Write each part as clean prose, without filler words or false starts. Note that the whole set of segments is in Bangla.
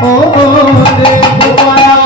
ও রে গোপাল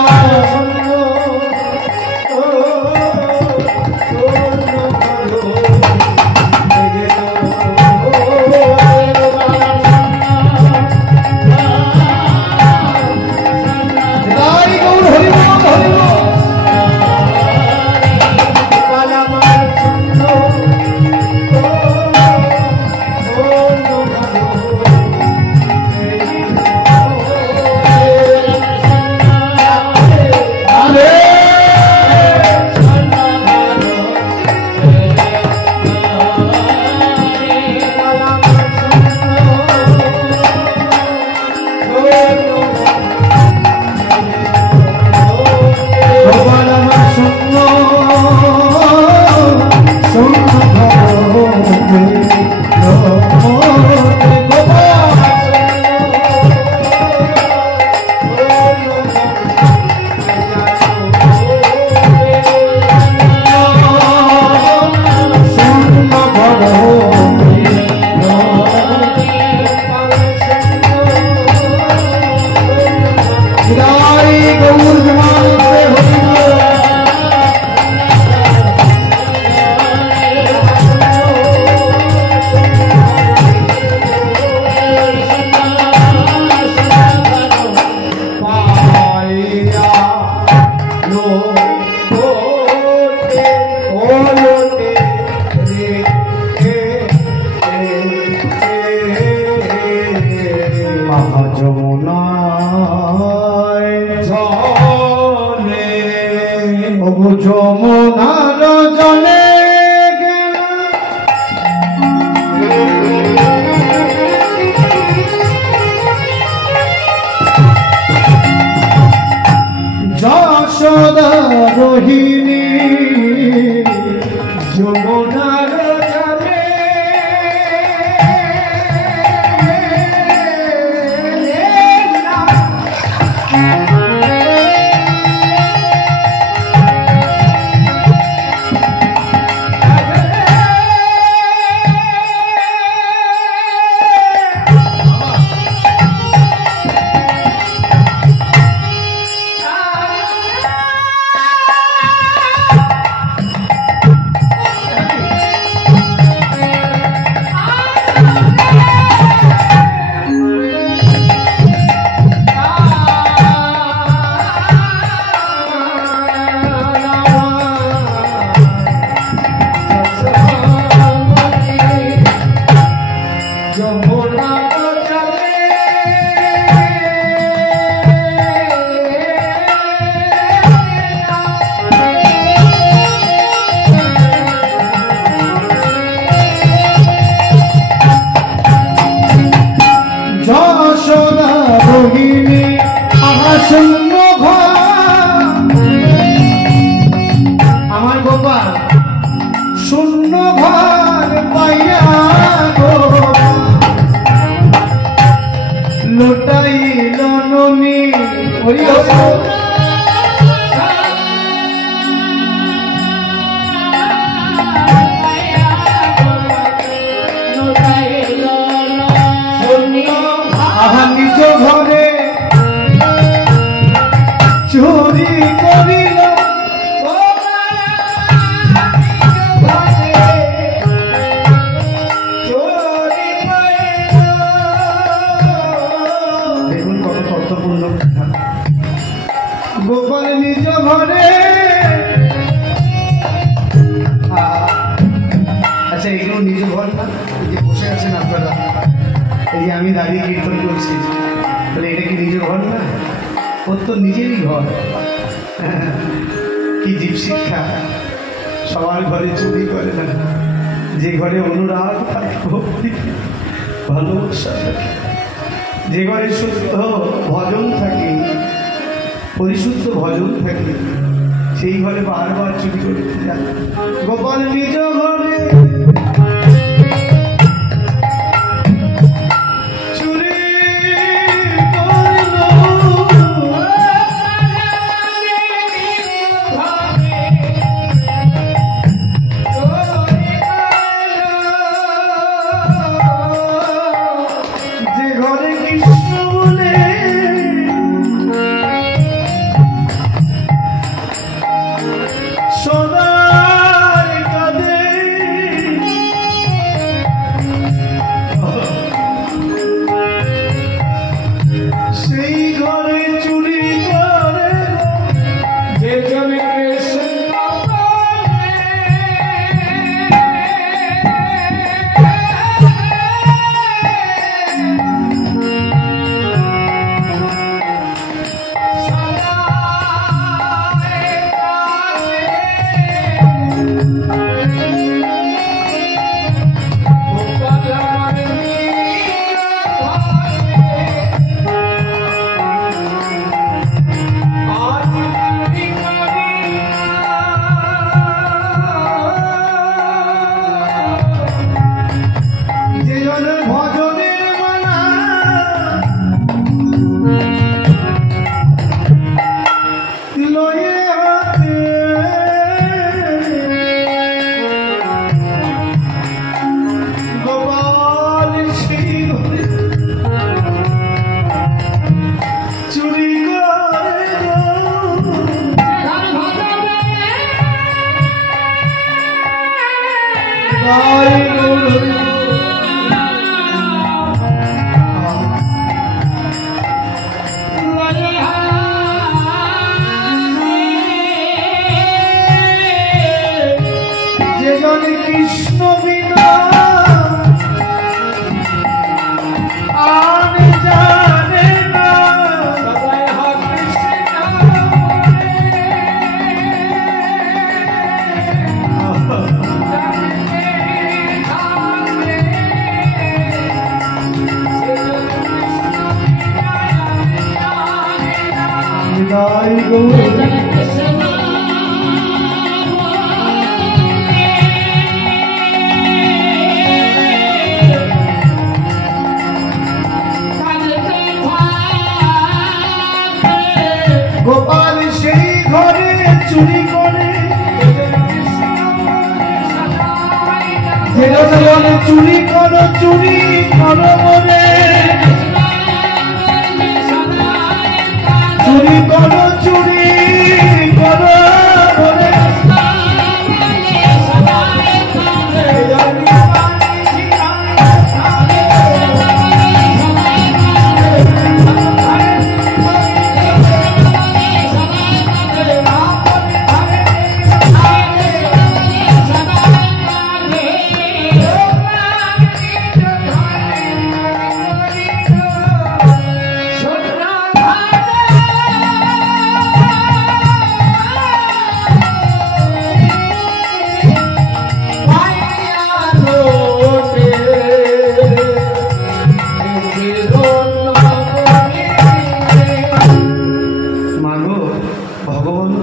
রোহিণী যমুনার জলে আমার গোপাল শূন্য ঘর পাইয়া লোটাইল ননি নিজ ঘরে চুরি করিল গোপাল নিজ ঘরে। আচ্ছা এগুলো নিজ ঘর না, এই যে বসে আছেন আপনারা, এই যে আমি দাঁড়িয়ে কীর্তন করছি, তাহলে এটা কি নিজ ঘর না? ওর তো নিজেরই ঘর। কি জীব শিক্ষা! সবার ঘরে চুরি করে না, যে ঘরে অনুরাগ থাকে, ভক্তি, ভালোবাসা থাকে, যে ঘরে শুদ্ধ ভজন থাকে, পরিশুদ্ধ ভজন থাকে, সেই ঘরে বারবার চুরি করতে যায়। গোপাল নিজ ঘরে সেই ঘরে চুরি করে যে জনে কৃষ্ণ কৃষ্ণ বিনা আর জানে না বিদায় গৌর গোপাল সেই ঘরে চুরি করে বলে চুরি করো বলে চুরি করো বলে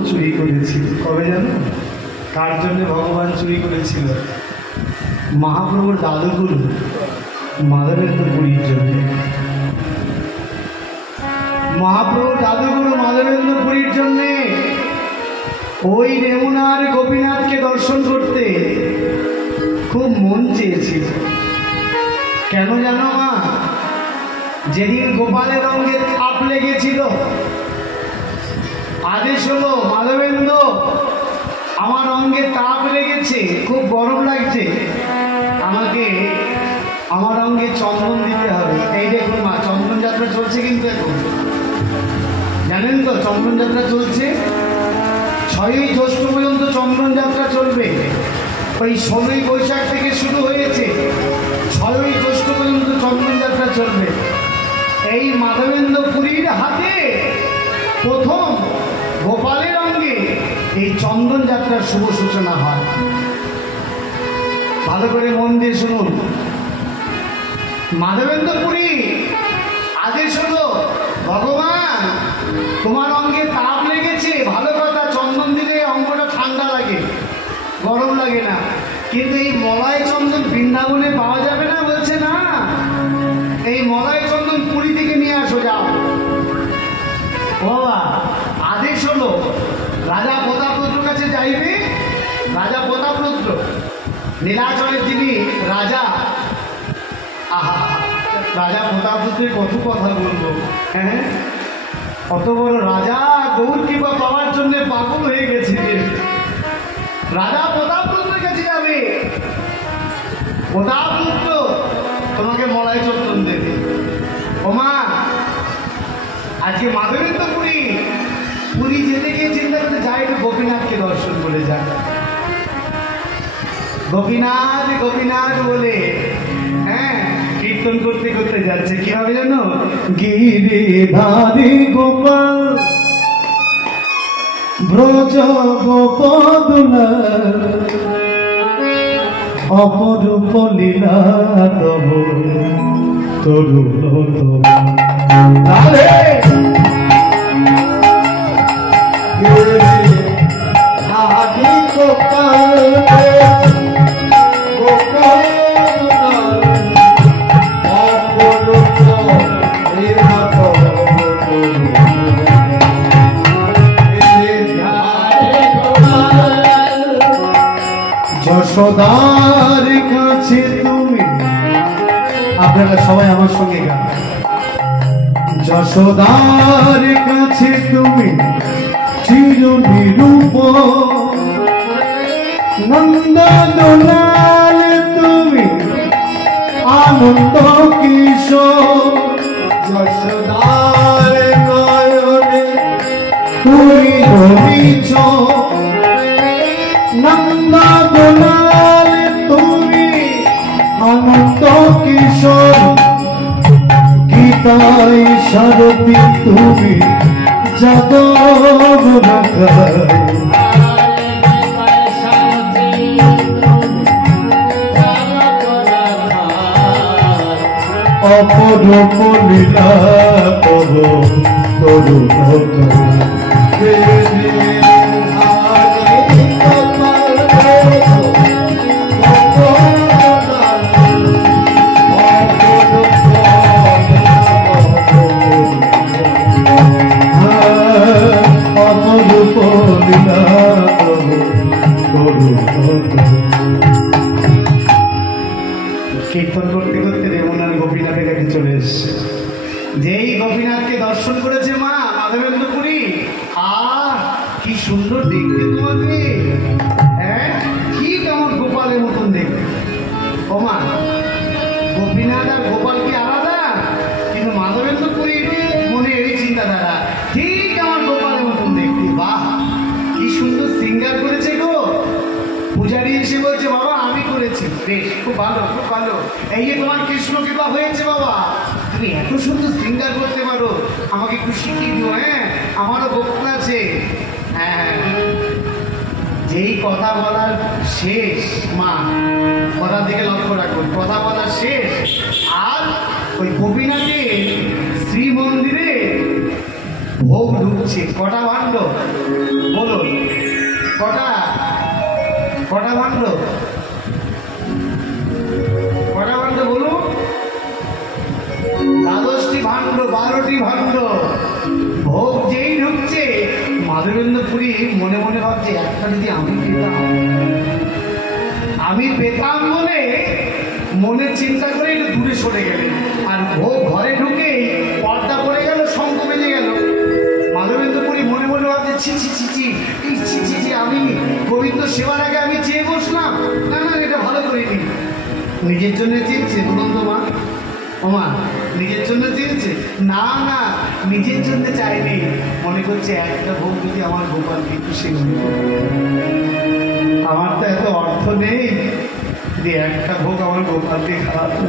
চুরি করেছিল কবে জানো কার জন্য ভগবান চুরি করেছিল মহাপ্রভুর দাদুগুরু মাধবেন্দ্রপুরীর জন্য মহাপ্রভুর দাদুগুরু মাধবেন্দ্রপুরীর জন্য ওই রেমুনার গোপীনাথকে দর্শন করতে খুব মন চেয়েছিল কেন জানো মা যেদিন গোপালের অঙ্গে তাপ লেগেছিল আদেশ হলো মাধবেন্দ্র আমার অঙ্গে তাপ লেগেছে খুব গরম লাগছে আমাকে আমার অঙ্গে চন্দন দিতে হবে এই দেখুন মা চন্দন যাত্রা চলছে কিন্তু এখন জানেন তো চন্দন যাত্রা চলছে 6ই জ্যৈষ্ঠ পর্যন্ত চন্দন যাত্রা চলবে ওই 16ই বৈশাখ থেকে শুরু হয়েছে 6ই জ্যৈষ্ঠ পর্যন্ত চন্দন যাত্রা চলবে এই মাধবেন্দ্রপুরীর হাতে প্রথম গোপালের অঙ্গে এই চন্দন যাত্রার শুভ সূচনা হয় ভালো করে মন দিয়ে শুনুন মাধবেন্দ্রপুরী আদেশ হলো ভগবান তোমার অঙ্গে তাপ লেগেছে ভালো কথা চন্দন দিলে অঙ্গটা ঠান্ডা লাগে গরম লাগে না কিন্তু এই মলয় চন্দন বৃন্দাবনে পাওয়া যাবে না বলছে না এই মলয় চন্দন পুরী থেকে নিয়ে আসো যাও বাবা আদেশ হলো রাজা প্রতাপরুদ্রের কাছে যাইবে রাজা প্রতাপরুদ্র নীলাচলের যিনি রাজা আহা রাজা প্রতাপরুদ্রের কত কথা বলবো হ্যাঁ কত বড় রাজা গৌর কৃপা পাওয়ার জন্য পাগল হয়ে গেছে রাজা প্রতাপরুদ্রের কাছে যাবে প্রতাপরুদ্র তোমাকে মলয় চন্দন দেবে ওমা আজকে মাধবেন্দ্র পুরী যেতে গিয়ে চিন্তা করে যায় একটু গোপীনাথকে দর্শন করে যায়। গোপীনাথ গোপীনাথ বলে হ্যাঁ কীর্তন করতে করতে যাচ্ছে। কিভাবে জানো? গিরিধারী গোপাল ব্রজ গোপদুলা অপরূপ লীলা তব তরুণ যশোদার কাছে তুমি, আপনারা সবাই আমার সঙ্গে গান। যশোদার কাছে তুমি চির নিরূপ, নন্দলাল তুমি আনন্দ কিশোর। যশোদার নয়নে তুমি রবিছ, নন্দলাল তুমি আনন্দ কিশোর। গীতায় সারথি তুমি যাদব রাখাল, অপরূপ লীলা তব তরুণ কীর্তন করতে করতে রেমনার গোপীনাথের কাছে চলে এসছে। যেই গোপীনাথকে দর্শন করেছে মা মাধবেন্দ্র পুরী, কি সুন্দর দেখতে তোমাকে, হ্যাঁ কি কেমন গোপালের মতন দেখতে। ও মা, গোপীনাথ আর গোপাল কি আলাদা? কিন্তু মাধবেন্দ্র পুরীর মনে এই চিন্তাধারা, ঠিক আমার গোপালের মতন দেখতে। বাহ, কি সুন্দর সিঙ্গার করেছে গো। পূজারী এসে বলছে বাবা আমি করেছি। বেশ, খুব ভালো খুব ভালো। এই যে তোমার কৃষ্ণ কৃপা হয়েছে বাবা, তুমি এত সুন্দর সিঙ্গার করতে পারো, আমাকে একটু শিখিয়ে দিও। হ্যাঁ, আমারও গোপাল আছে। হ্যাঁ, যেই কথা বলার শেষ, মা কথার দিকে লক্ষ্য রাখুন, কথা বলার শেষ, আর ওই গোপীনাথে শ্রী মন্দিরে ভোগ ঢুকছে। কটা ভাণ্ড বলুন, কটা কটা ভাণ্ড, কটা ভাণ্ড বলুন? 12টি ভাণ্ড, 12টি ভাণ্ড ভোগ যেই ঢুকছে, মাধবেন্দ্র পুরী মনে মনে ভাবছে একটা যদি আমি পেতাম বলে মনে চিন্তা করে একটু দূরে সরে গেলেন। আর ভোগ ঘরে ঢুকে পর্দা পড়ে গেল, শঙ্খ বেজে গেল। মাধবেন্দ্র পুরী মনে মনে ভাবছে ছি ছি ছি ছি, এই ছি ছি ছি, আমি গোবিন্দ সেবার আগে আমি চেয়ে বসলাম। না না, এটা ভালো করিনি। নিজের জন্য চেয়েছে বলুন তো মা? ওমা, নিজের জন্য চেয়েছে? না না, নিজের জন্য চাইনি। মনে করছে একটা ভোগ যদি আমার গোপালকে একটু সেগুলো, আমার তো এত অর্থ নেই যে একটা ভোগ আমার গোপালকে খাওয়াতো,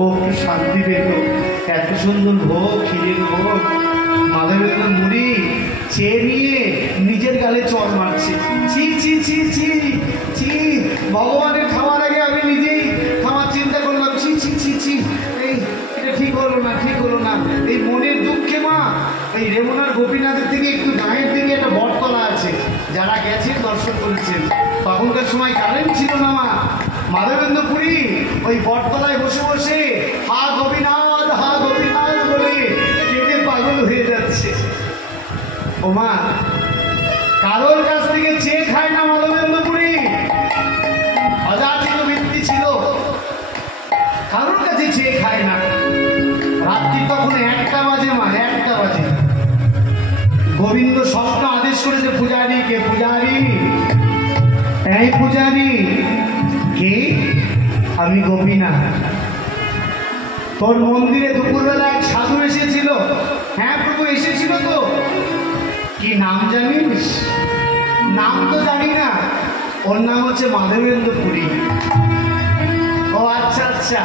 ও একটু শান্তি পেত। এত সুন্দর ভোগ, ক্ষীরের ভোগ, মাধবেন্দ্র মুড়ি চেয়ে নিয়ে নিজের গালে চড় মারছে। ছি ছি ছি ছি ছি, ভগবানের খাওয়ার আগে আমি নিজেই খাওয়ার চিন্তা করলাম। ছি ছি ছি ছি, এই এটা ঠিক হলো না, ঠিক হলো না। এই মনের দুঃখে মা, এই রেমনার গোপীনাথের থেকে একটু গায়ের দিকে একটা বটতলা আছে, যারা গেছেন দর্শন করেছেন। তখনকার সময় কারেন্ট ছিল না মা। মাধবেন্দ্র পুরী ওই বটতলায় বসে বসে হা গোপীনাথ বলে কেঁদে পাগল হয়ে যাচ্ছে। ও মা, কারোর কাছ থেকে চেয়ে খায় না মাধবেন্দ্র পুরী, অযাচিত বৃত্তি ছিল, কারোর কাছে চেয়ে খায় না। রাত্রি তখন 1টা বাজে মা, 1টা বাজে। গোবিন্দ স্বপ্ন আদেশ করেছে পূজারীকে, পূজারী, এই পূজারী কে? আমি গোপীনাথ। তোর মন্দিরে দুপুরবেলা এক সাধু এসেছিল। হ্যাঁ কি নাম জানিস? নাম তো জানি না, ওর নাম হচ্ছে মাধবেন্দ্র পুরী। ও আচ্ছা আচ্ছা,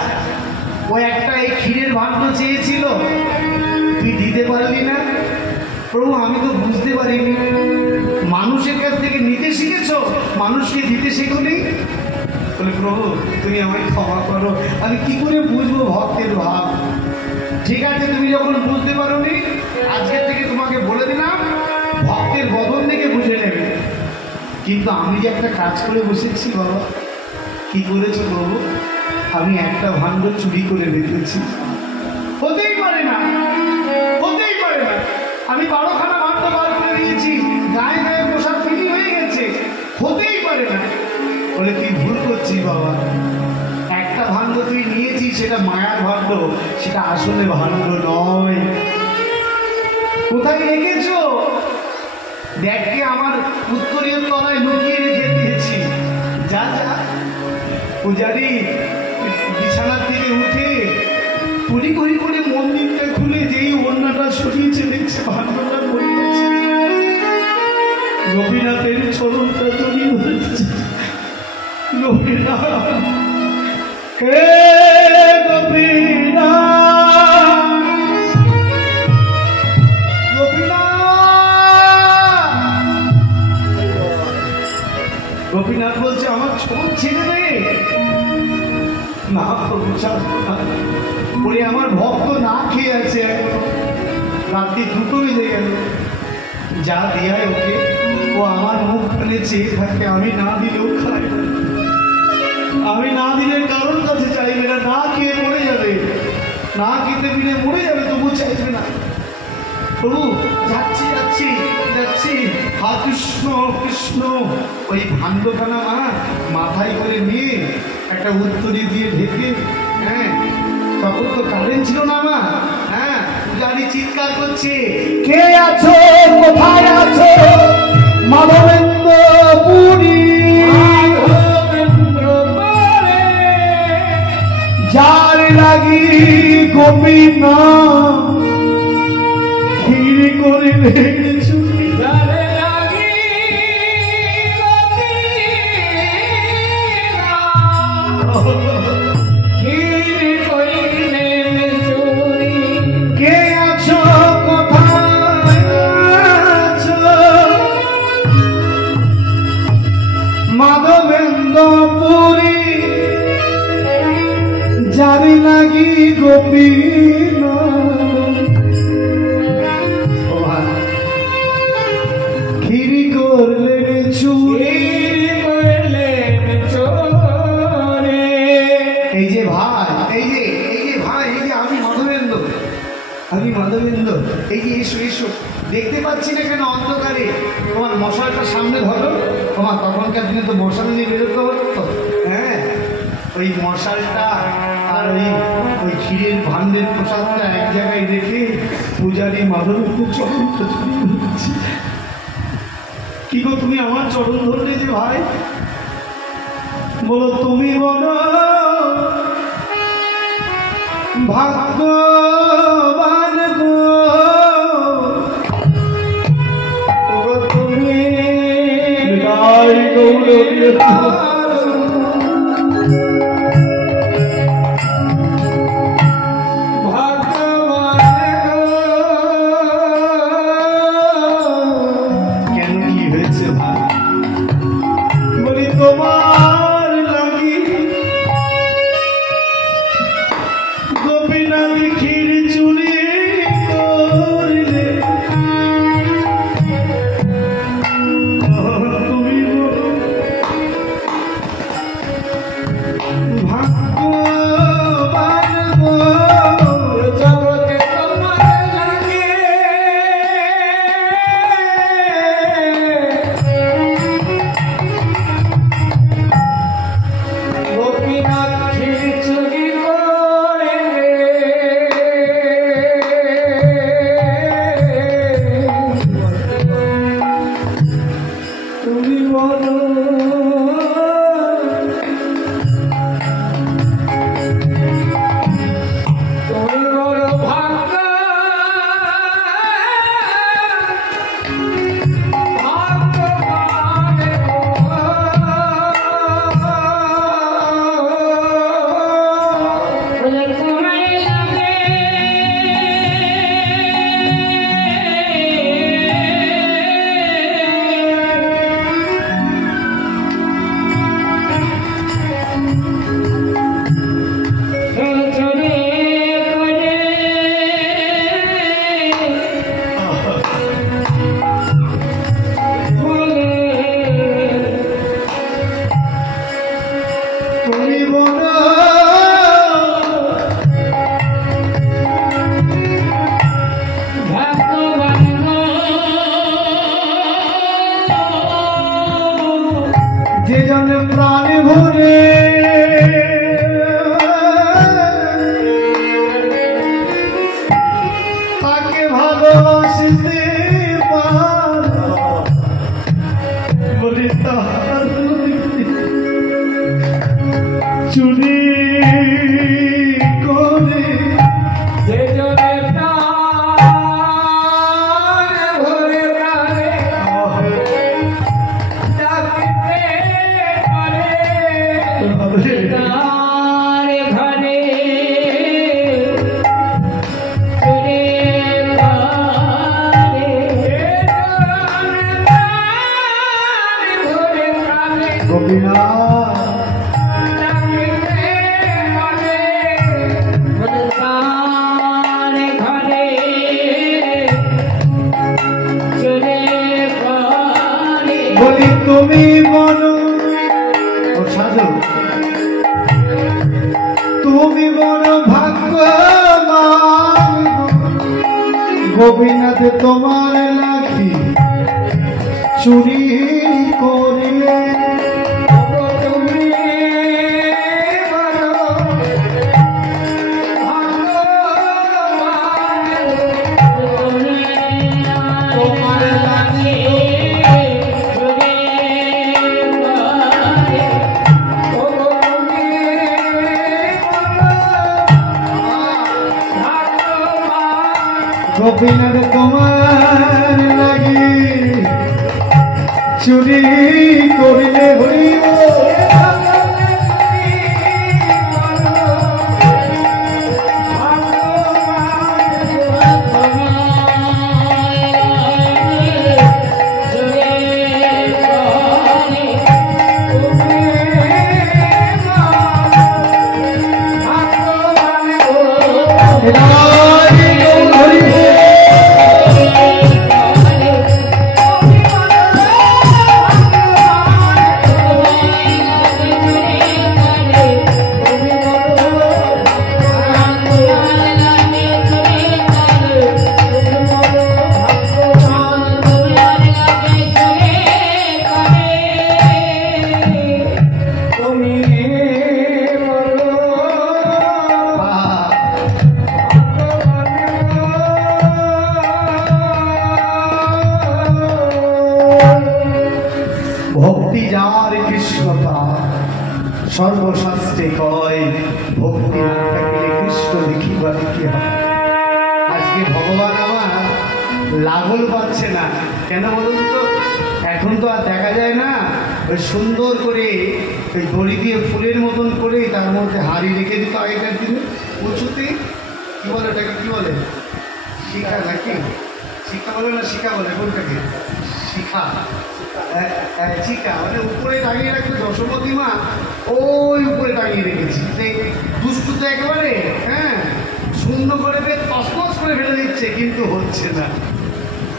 ও একটা এই ক্ষীরের ভাণ্ড চেয়েছিল, তুই দিতে পারলি না। প্রভু আমি তো বুঝতে পারিনি, মানুষের কাছ থেকে নিতে শিখেছো, মানুষকে দিতে শেখোনি। বলে প্রভু তুমি আমায় ক্ষমা করো, আমি কি করে বুঝবো ভক্তের ভাব। ঠিক আছে, তুমি যখন বুঝতে পারোনি, আজকে থেকে তোমাকে বলে দিলাম, ভক্তের বদন থেকে বুঝে নেবে। কিন্তু আমি যে একটা কাজ করে বসেছি বাবা। কি করেছো প্রভু? আমি একটা ভাণ্ড চুরি করে রেখেছি। হতেই পারে না, হতেই পারে না। আমি 12খানা ভাণ্ড বার করে দিয়েছি, গায়ে গায়ে পোশাক ফিনি হয়ে গেছে, হতেই পারে না। বলে তুই ভুল করছিস বাবা, একটা ভাণ্ড তুই নিয়েছিস, সেটা মায়ার ভাণ্ড, সেটা আসলে ভাণ্ড নয়। কোথায় রেখেছো? ব্যাগকে আমার উত্তরীয় তলায় লুকিয়ে রেখে দিয়েছি। যা যা, পূজারি বিছানার থেকে উঠে কুড়ি কুড়ি করে মন্দিরটা খুলে যেই ওড়নাটা সরিয়েছে, দেখছে ভাণ্ডটা পড়ে গেছে। রবীনাথের চরণটা জড়িয়ে ধরেছে। রবীনাথ, হে রবীনাথ, গোপীনাথ বলছে আমার ছোট ছেলে রে। না প্রভু ছাড়বো না। বলে আমার ভক্ত না খেয়ে আছে, রাত্রি 2টো বেজে গেল। যা দেয় ওকে, ও আমার মুখ ফেলে চেয়ে থাকে, আমি না দিলেও খায় না। আমি না দিলে কারোর কাছে চাইবে না, না খেয়ে মরে যাবে, না খেতে পিলে মরে যাবে, তবু চাইবে না। প্রভু যাচ্ছি যাচ্ছি যাচ্ছি, হা কৃষ্ণ কৃষ্ণ। ওই ভাণ্ডখানা মাথায় করে নিয়ে একটা উত্তরি দিয়ে ঢেকে, হ্যাঁ তখন তো কারেন্ট ছিল না মা, হ্যাঁ গাড়ি চিৎকার করছে, কে আছো, কোথায় আছো? মাধবেন্দ্র পুরী, যার লাগি গোপীনাথ ক্ষীর করে রেখেছো। কে আছো, কোথায় আছো? মাধবেন্দ্র পুরী, জানি লাগি গোপীনাথ ক্ষীরি করলেন চুরি। এই যে ভাই, এই যে ভাই, এই যে আমি মাধবেন্দ্র, আমি মাধবেন্দ্র, এই যে এসো এসো। দেখতে পাচ্ছি না কেন অন্ধকারে? তোমার মশালটা সামনে ধরো। তোমার তখনকার দিনে তো মশাল নিয়ে বেরোতে হতো, হ্যাঁ ওই মশালটা আর ওই ক্ষীরের ভাণ্ডের প্রসাদটা এক জায়গায় রেখে পূজারি মাধবেন্দ্র চরণটা ছড়িয়ে দিচ্ছি। কি গো তুমি আমার চরণ ধরলে যে ভাই? বলো তুমি বলো ভাগ্যবান গো, তুমি কেন কি হয়েছে ভাই? বলি তোমার লাগি গোপীনাথ তুমি বলো ও সাধু, তুমি বড় ভাগ্যবান গোপীনাথ তোমার লাখি চুরি করিলে। গোপীনাথ তোমার লাগি চুরি করিলে হইব। ভক্তি যার কৃষ্ণ তার, সর্বশাস্ত্রে কয় ভক্তি না থাকলে কৃষ্ণ দেখিবার কি হয়। আজকে ভগবান আমার লাগল পাচ্ছে না, কেন বলুন তো? এখন তো আর দেখা যায় না, ওই সুন্দর করে ওই দড়ি দিয়ে ফুলের মতন করে তার মধ্যে হাড়ি রেখে দিত আগেকার দিনে উঁচুতে। কি বলে ওটাকে, কি বলে? শিখা নাকি? শিক্ষা বলে না শিখা বলে? কোনটাকে? শিখা, চিকা, মানে উপরে টাঙিয়ে রাখবে। যশোমতী মা ওই উপরে টাঙিয়ে রেখেছি। দুষ্টু তো একেবারে, হ্যাঁ, সুন্দর করে তসমস করে ফেলে দিচ্ছে, কিন্তু হচ্ছে না,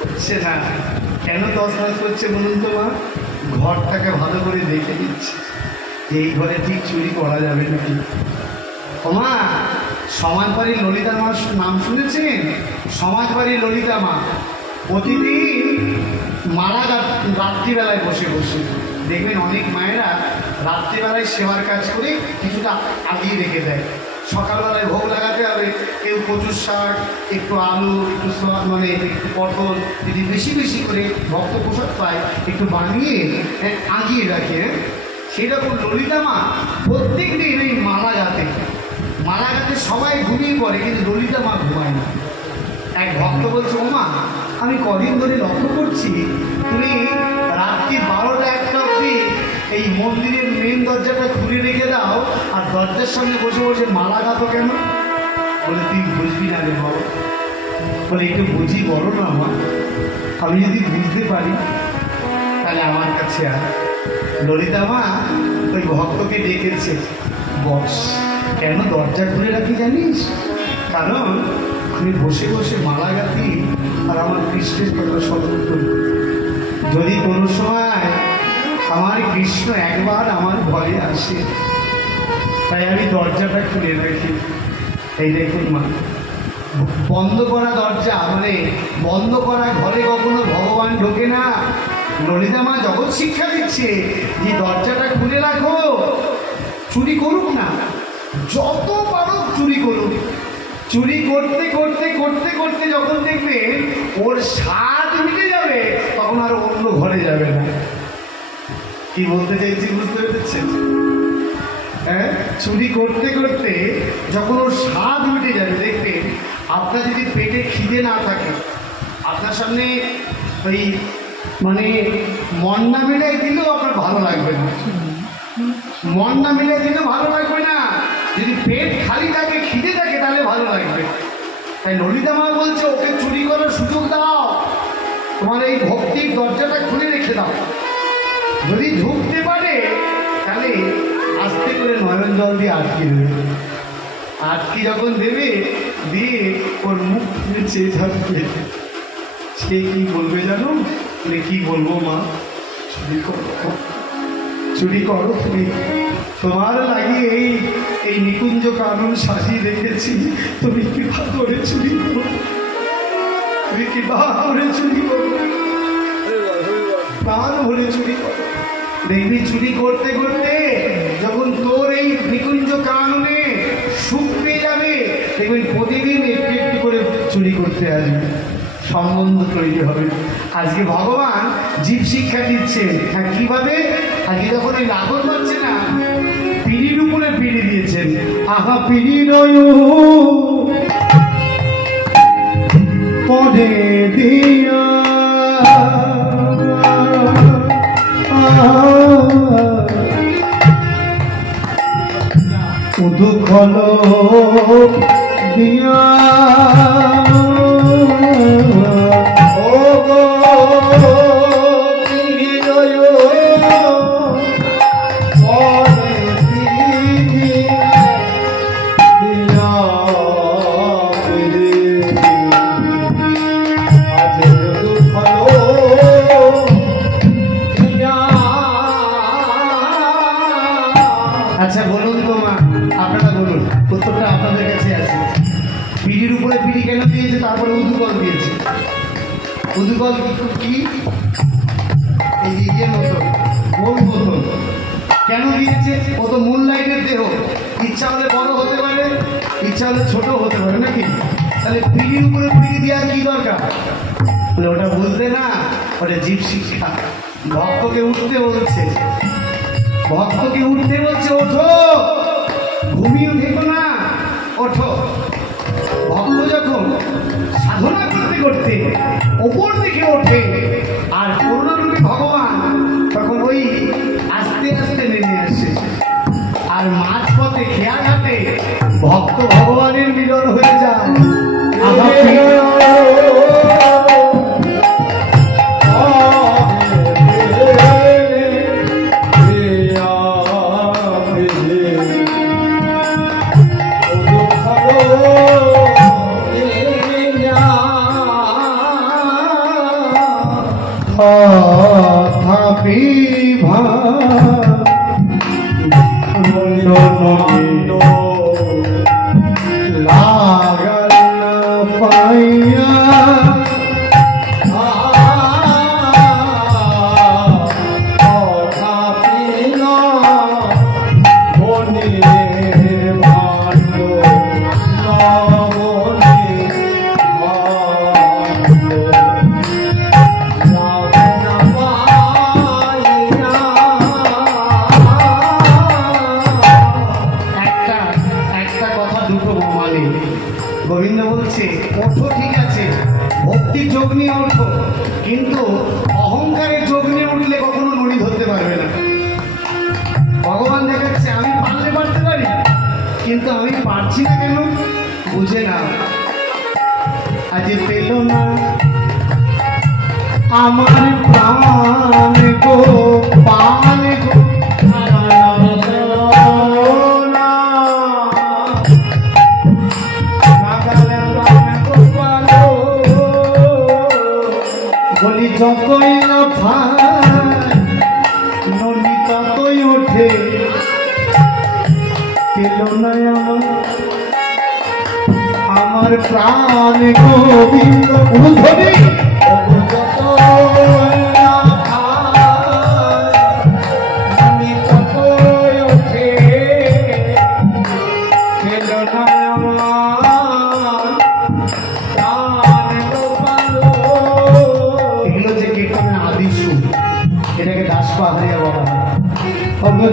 হচ্ছে না। কেন তসমস করছে বলুন তো মা? ঘরটাকে ভালো করে দেখে দিচ্ছে যে এই ঘরে ঠিক চুরি করা যাবে নাকি। ও মা, সমাজবাড়ির ললিতা মার নাম শুনেছেন? সমাজবাড়ির ললিতা মা প্রতিদিন মারা রাত্রিবেলায় বসে বসে দেখবেন অনেক মায়েরা রাত্রিবেলায় সেবার কাজ করে কিছুটা আগিয়ে রেখে দেয়। সকালবেলায় ভোগ লাগাতে হবে, কেউ কচুর শাক, একটু আলু, একটু মানে একটু পটল, যদি বেশি বেশি করে ভক্ত প্রসাদ পায় একটু বানিয়ে আগিয়ে রাখে। সেরকম ললিতা মা প্রত্যেক দিন এই মারা গাতে সবাই ঘুমিয়ে পড়ে, কিন্তু ললিতা মা ঘুমায় না। এক ভক্ত বলছে, ও মা, আমি কদিন ধরে লক্ষ্য করছি তুমি রাত্রি 12টা-1টা অবধি এই মন্দিরের মেন দরজাটা খুলে রেখে দাও, আর দরজার সামনে বসে বসে মালা গাতো কেন? বলে তুই বুঝবি না রে বলো। বলে একটু বুঝি বলো না মা, আমি যদি বুঝতে পারি তাহলে আমার কাছে আর। ললিতা মা ওই ভক্তকে ডেকেছে, বস। কেন দরজা খুলে রাখি জানিস? কারণ আমি বসে বসে মালা গাঁথি আর আমার কৃষ্ণের কথা স্মরণ করি। যদি কোনো সময় আমার কৃষ্ণ একবার আমার ঘরে আসে, তাই আমি দরজাটা খুলে রাখি। এই দেখুন মা, বন্ধ করা দরজা মানে বন্ধ করা ঘরে কখনো ভগবান ঢোকে না। ললিতা মা জগৎ শিক্ষা দিচ্ছে যে দরজাটা খুলে রাখো, চুরি করুক না, যত পারো চুরি করুক। চুরি করতে করতে করতে করতে যখন দেখবে ওর স্বাদ মিটে যাবে, তখন আর অন্য ঘরে যাবে না। কি বলতে চাইছি বুঝতে পেরেছেন? হ্যাঁ, চুরি করতে করতে যখন ওর স্বাদ মিটে যাবে, দেখবে আপনার যদি পেটে খিদে না থাকে, আপনার সামনে ওই মানে মন না মেলায় দিলেও আপনার ভালো লাগবে না, মন না মিলে দিলেও ভালো লাগবে না। যদি পেট খালি থাকে, খিদে থাকে, তাহলে ভালো লাগবে। তাই ললিতা মা বলছে, ওকে চুরি করার সুযোগ দাও, তোমার এই ভক্তির দরজাটা খুলে রেখে দাও। যদি ঢুকতে পারে তাহলে আস্তে করে নয়ন জল দিয়ে আটকে দেবে। আটকে যখন দেবে, দিয়ে ওর মুখ তুলে চেয়ে থাকবে। সে কি বলবে জানো? কি বলবো মা, চুরি করো তুমি, তোমার লাগিয়ে এই নিকুঞ্জ কানন সাজিয়ে রেখেছি, তুমি কৃপা করে চুরি করো, তুমি কৃপা করে চুরি করো, প্রাণ ভরে চুরি করো। দেখবি চুরি করতে করতে যখন তোর এই নিকুঞ্জ কাননে সুখ পেয়ে যাবে, দেখবি প্রতিদিন একটু একটু করে চুরি করতে আসবে, সম্বন্ধ তৈরি হবে। আজকে ভগবান জীব শিক্ষা দিচ্ছেন। হ্যাঁ, কিভাবে? আজকে যখন এই লাঘন পাচ্ছে না, পিড়ির উপরে পিড়ি দিয়েছেন। আহা পিড়ি নয় পরে দিয়া উদুখল দিয়া আচ্ছা বলুন তো মা, আপনারা বলুন, উত্তরটা আপনাদের কাছে আছে। পিড়ির উপরে পিড়ি কেন দিয়েছে, তারপরে উদুকল দিয়েছে? উদুকল কি? এই ইয়ের মতো, গোল মতো কেন দিয়েছে? ও তো মূল লাইনের দেহ, ইচ্ছা হলে বড় হতে পারে, ইচ্ছা হলে ছোট হতে পারে, নাকি? তাহলে পিড়ির উপরে পিড়ি দেওয়ার কি দরকার? ওটা বুঝতে না, ওটা জীব শিক্ষা। ভক্তকে উঠতে বলছে, ভক্তকে উঠতে বলছে, ওঠো, ঘুমিয়ে থেকো না, ওঠো। ভক্ত যখন সাধনা করতে করতে ওপর দিকে ওঠে, আর করুণারূপী ভগবান তখন ওই আস্তে আস্তে নেমে আসে, আর মাঝপথে খেয়াঘাটে ভক্ত ভগবানের মিলন হয়ে যায়। গোবিন্দ বলছে, ওঠো, ঠিক আছে, ভক্তির যোগ নিয়ে ওঠো, কিন্তু অহংকারের যোগ নিয়ে উঠলে কখনো নড়ি ধরতে পারবে না। ভগবান দেখাচ্ছে, আমি পারলে পারতে পারি, কিন্তু আমি পারছি না কেন, বুঝে না। আজ পেল না আমার প্রাণ গো, পান গো, বলি যতই না ভাই ননি ততই ওঠে, পেল না আমার প্রাণ গোবিন্দ। উদ্ধবী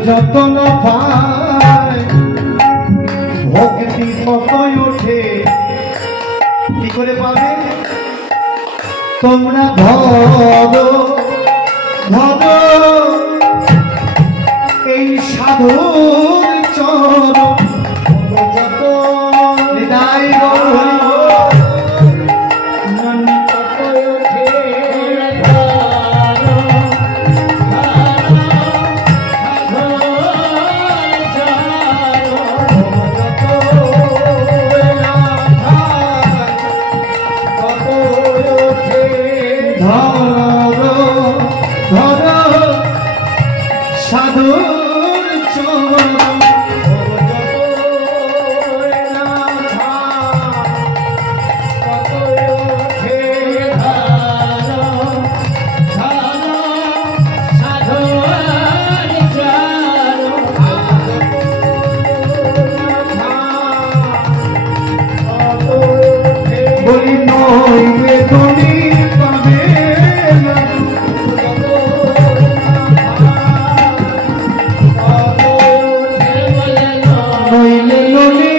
যত না পায় ভক্তি ততই ওঠে। কি করে পাবে? তোমরা ধরো ধরো এই সাধুর চরণ, যত হৃদয় ধরো ধরো সাধুর চরণ বলি নইলে ধনী পাবে না নইলে ননী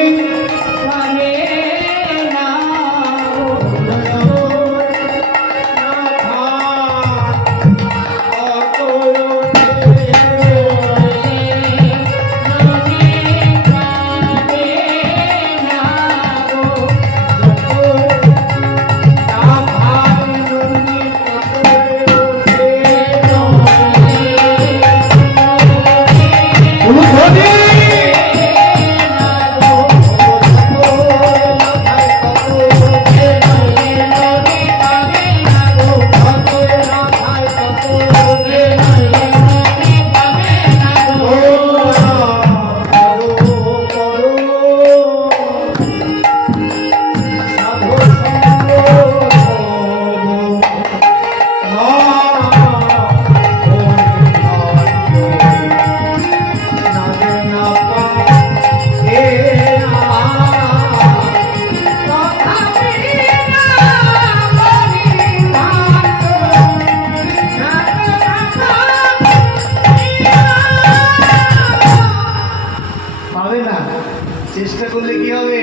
চেষ্টা করলে কি হবে?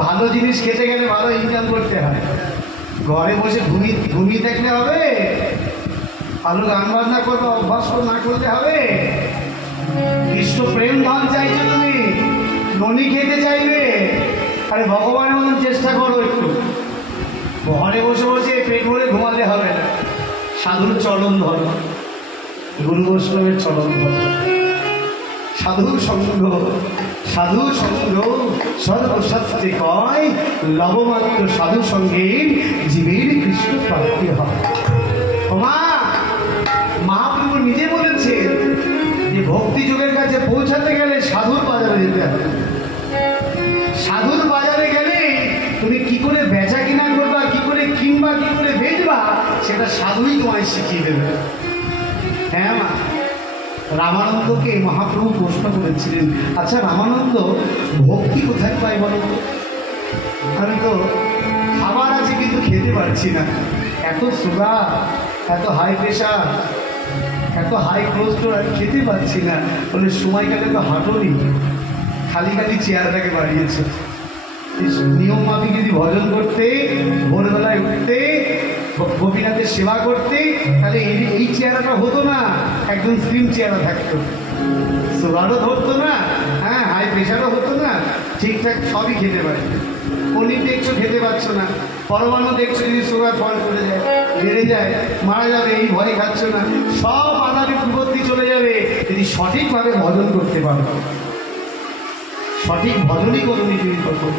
ভালো জিনিস খেতে গেলে ভালো ইনকাম করতে হয়। ঘরে বসে ঘুমিয়ে থাকলে হবে? ভালো গান বাজনা করবে, অভ্যাস না করতে হবে? কৃষ্ণ প্রেম ধন চাইছো তুমি, ননি খেতে চাইবে, আরে ভগবানের মতন চেষ্টা করো একটু। ঘরে বসে বসে পেট ভরে ঘুমালে হবে না। সাধুর চরণ ধরো, গুরু বৈষ্ণবের চরণ ধরো। সাধুর সঙ্গ, সাধু সঙ্গ সর্বশাস্ত্রে কয়, লবমাত্র সাধু সঙ্গে জীবের কৃষ্ণ প্রাপ্তি হয়। মহাপ্রভু নিজে বলেছেন যে ভক্তি যুগের কাছে পৌঁছাতে গেলে সাধুর বাজারে যেতে হবে। সাধুর বাজারে গেলে তুমি কি করে বেচা কিনা করবা, কি করে কিনবা, কি করে বেচবা, সেটা সাধুই তোমায় শিখিয়ে দেবে। হ্যাঁ মা, রামানন্দকে মহাপ্রভু প্রশ্ন করেছিলেন, আচ্ছা রামানন্দ, ভক্তি কোথায় পাই বলো? আমি তো খাবার আছে কিন্তু খেতে পারছি না, এত সুগার, এত হাই প্রেশার, এত হাই কোলেস্টেরল, আমি খেতে পারছি না। বলে সময় গেলে তো হাঁটোনি, খালি খালি চেয়ারটাকে বাড়িয়েছে। নিয়ম মাফিক যদি ভজন করতে, ভোরবেলায় উঠতে, গোপীনাথের সেবা করতে, তাহলে এই চেহারাটা হতো না, একদম স্লিম চেহারা থাকতো, সুগারও ধরতো না, হ্যাঁ হাই প্রেশারও হতো না, ঠিকঠাক সবই খেতে পারত। পনির দেখছো খেতে পারছো না, পরমাণু দেখছো যদি সুগার ফল করে যায়, বেড়ে যায়, মারা যাবে, এই ভয় খাচ্ছ না, সব আদারে বিপত্তি চলে যাবে যদি সঠিকভাবে ভজন করতে পারো। সঠিক ভজনই করুন তুমি তখন,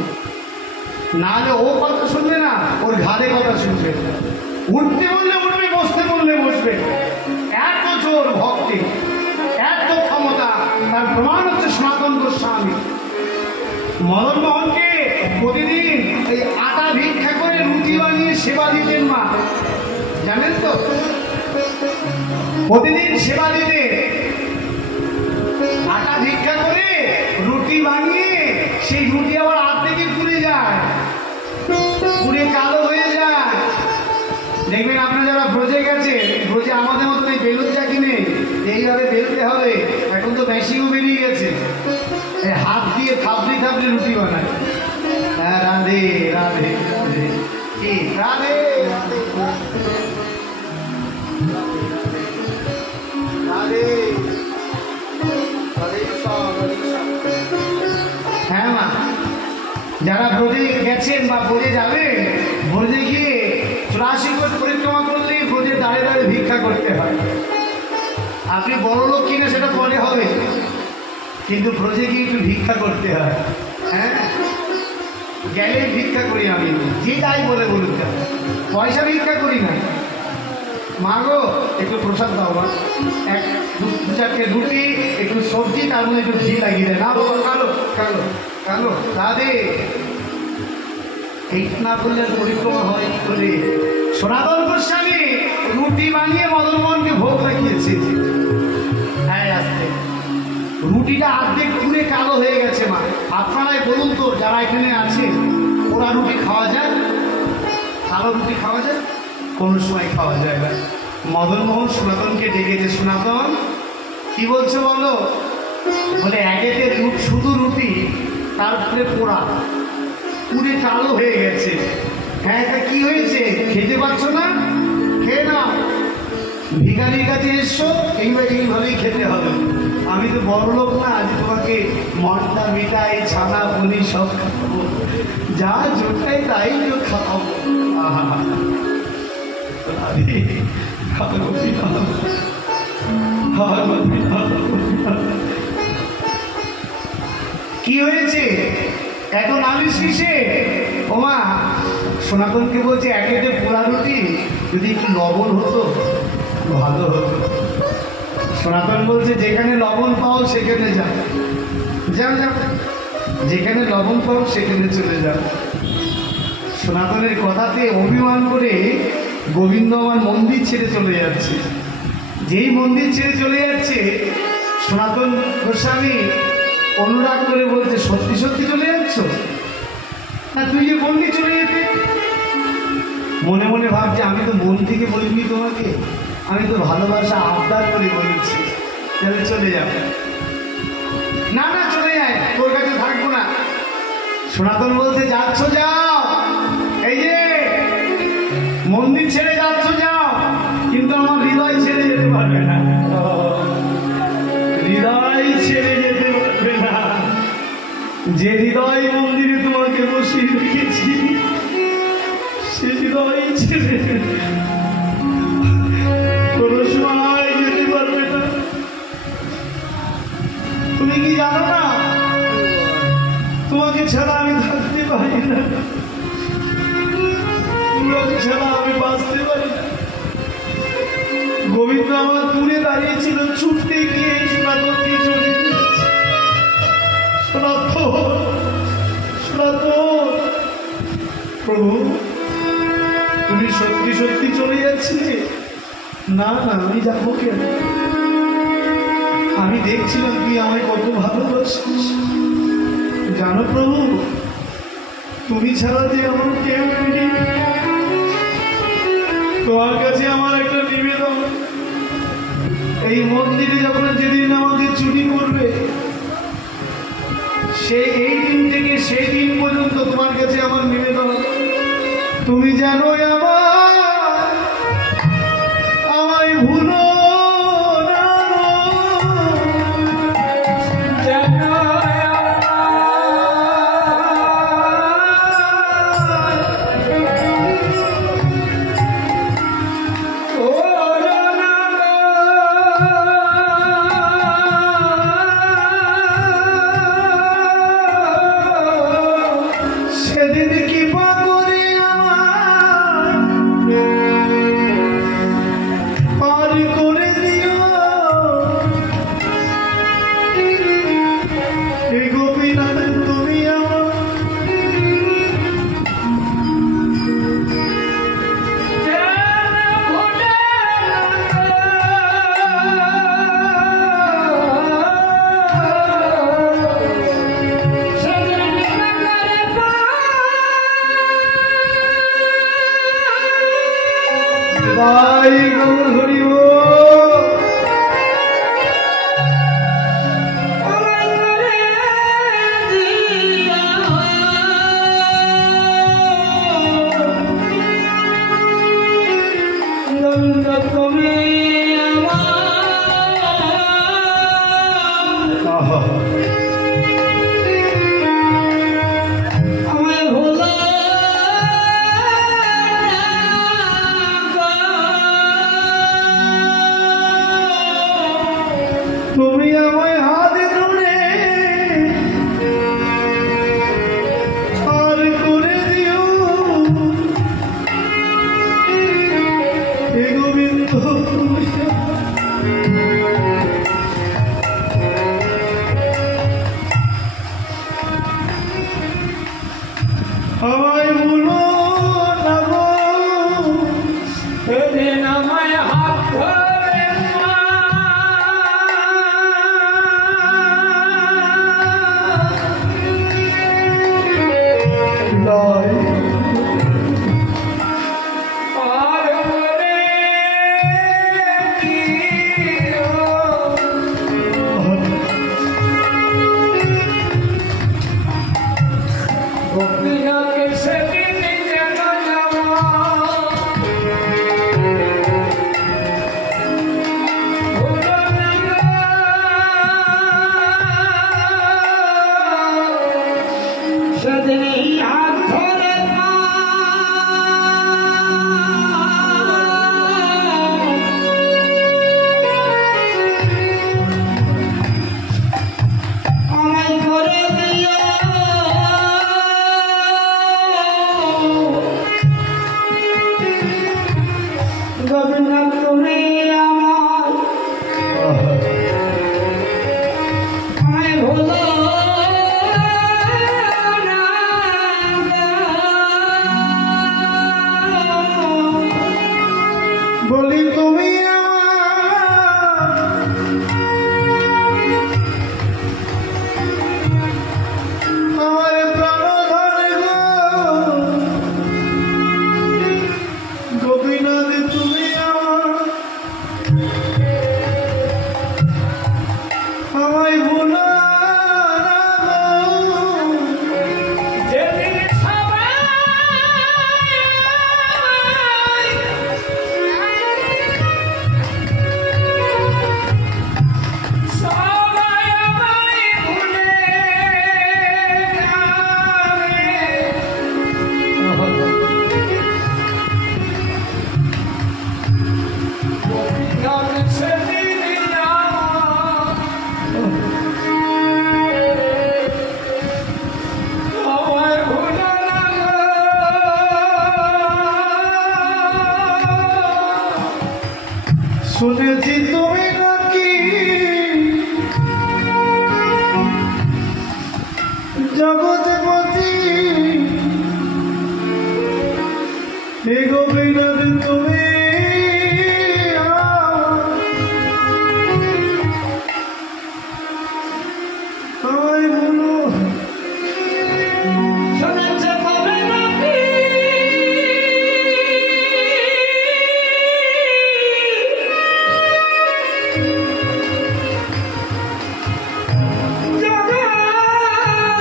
না হলে ও কথা শুনবে না, ওর ঘাড়ে কথা শুনবে, উঠতে বললে উঠবে, বসতে বললে বসবে। এত জোর ভক্তি, এত ক্ষমতা, তার প্রমাণ হচ্ছে সনাতন গোস্বামী। মদন মোহনকে প্রতিদিন এই আটা ভিক্ষা করে রুটি বানিয়ে সেবা দিতেন মা, জানেন তো? প্রতিদিন সেবা দিতে আটা ভিক্ষা করে রুটি বানিয়ে, সেই রুটি আবার আর্ধেকে পুড়ে যায়, পুড়ে কালো হয়ে যায়। দেখবেন আপনারা যারা ব্রজে গেছে, ব্রজে আমাদের মতন এই বেলুন চাকি নেই, এইভাবে বেলতে হবে। এখন তো মেশিনও বেরিয়ে গেছে, হাত দিয়ে থাপড়ি থাপড়ি রুটি বানায়। হ্যাঁ, রাধে রাধে রাধে, কি রাধে রাধে রাধে। হ্যাঁ মা, যারা ব্রজে গেছেন বা ব্রজে যাবেন, ব্রজে গিয়ে 84 কোষ পরিক্রমা করলেই ব্রজে দাঁড়ে দাঁড়ে ভিক্ষা করতে হয়। আপনি বড় লোক কিনা সেটা পরে হবে, কিন্তু ব্রজে গিয়ে একটু ভিক্ষা করতে হয়। হ্যাঁ, গেলে ভিক্ষা করি আমি, যে তাই বলে বলুন, পয়সা ভিক্ষা করি না, মা গো একটু প্রসাদ দাও মা, এক দু চারটে রুটি, একটু সবজি, তার মধ্যে একটু ঘি লাগিয়ে দেয়। না বাবা, কালো কালো কালো দাদে, এই না করলে পরিক্রমা হয় কি করে? সনাতন গোস্বামী রুটি বানিয়ে মদনমোহনকে ভোগ লাগিয়েছে। হ্যাঁ, আসতে রুটিটা অর্ধেক পুরে কালো হয়ে গেছে। মা আপনারাই বলুন তো, যারা এখানে আছে, ওরা রুটি খাওয়া যায়? কালো রুটি খাওয়া যায়? কোনো সময় খাওয়া যায় না। মদনমোহন সনাতনকে ডেকেছে, সনাতন কি বলছো বলো? বলে একেতে শুধু রুটি, তারপরে পোড়া, পুরে কালো হয়ে গেছে। হ্যাঁ, তা কি হয়েছে? খেতে পারছো না? খেয়ে নাও। ভিখারির কাছে এসছো, এইভাবেই খেতে হবে। আমি তো বড় লোক না, আজ তোমাকে মন্ডা, মিঠাই, ছানা, পনির সব খাবো, যা জোটাই তাই তো খাও। কি হয়েছে? এখন আমিষ কিসে? ওমা সনাতনকে বলছে, একেতে পোড়া রুটি, যদি একটু লবণ হতো ভালো হতো। সনাতন বলছে, যেখানে লবণ পাও সেখানে যাও, যাও যাও, যেখানে লবণ পাও সেখানে চলে যাও। সনাতনের কথাতে অভিমান করে গোবিন্দ আমার মন্দির ছেড়ে চলে যাচ্ছে। যেই মন্দির ছেড়ে চলে যাচ্ছে, সনাতন গোস্বামী অনুরাগ করে বলছে, সত্যি সত্যি চলে যাচ্ছ? না, তুই যে বললি চলে যেতে। মনে মনে ভাবছে, আমি তো মন থেকে বলিনি তোমাকে, আমি তো ভালোবাসা আবদার করে বলেছি, তাহলে চলে যাবে। না না, চলে যায়, তোর কাছে থাকবো না। সনাতন বলছে, যাচ্ছ যাও, এই যে মন্দির ছেড়ে যাচ্ছ যাও, কিন্তু আমার হৃদয় ছেড়ে যেতে পারবে না। হৃদয় ছেড়ে যেতে পারবে না। যে হৃদয় মন্দিরে তোমাকে বসিয়ে রেখেছি, সে হৃদয় ছেড়ে কোনো সময় যেতে পারবে না। তুমি কি জানো না, তোমাকে ছাড়া আমি থাকতে পারি না, তোমাকে ছাড়া আমি বাঁচতে পারি না। গোবিন্দ আমার দূরে দাঁড়িয়েছিল, ছুটতে গিয়ে সনাতনকে চলে গেছে। সনাতন, সনাতন, প্রভু তুমি সত্যি সত্যি চলে যাচ্ছিলে? না না, আমি যাবো কেন? আমি দেখছিলাম তুই আমায় কত ভালোবাসিস। জানো প্রভু, তুমি ছাড়া যে আমার কেউ নেই। তোমার কাছে আমার একটা নিবেদন, এই মন্দিরে যখন যেদিন আমাদের ছুটি করবে, এই দিন থেকে সেই দিন পর্যন্ত তোমার কাছে আমার নিবেদন, তুমি জানো আমায় ভুলো না। সেদিন কি করে পার করে দিও এই গোপীনাথ, তুমি আমার তাই গৌর হরিব। তুমি আমায় হাতে ধরে পার করে দিও হে গোবিন্দ। গোপীনাথ তুমি আমার আমায় ভুলো না বলি তুমি আমার প্রাণধন গো গোপীনাথ তুমি আমায় ভুলো যেদিন সবাই আমায় ভুলে যাবে সেদিন আমায় ভুলে শুনেছি তুমি নাকি জগৎপতি হে গোপীনাথ তুমি আমায় বলো শুনেছে কবে নাকি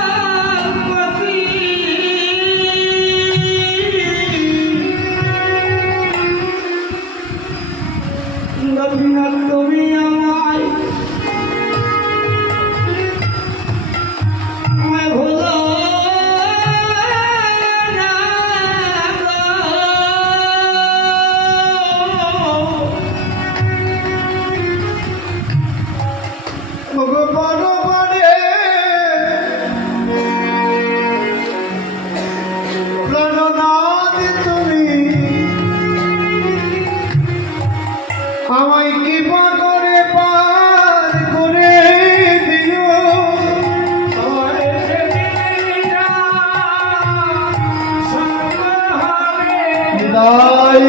জগৎপতি গোপীনাথ তুমি আমায় আমায় ভুলো না ওগো পরমারে প্রাণনাথ তুমি আমায় কৃপা করে পার করে দিও আমারে সেদিন সর্বহারে হৃদয়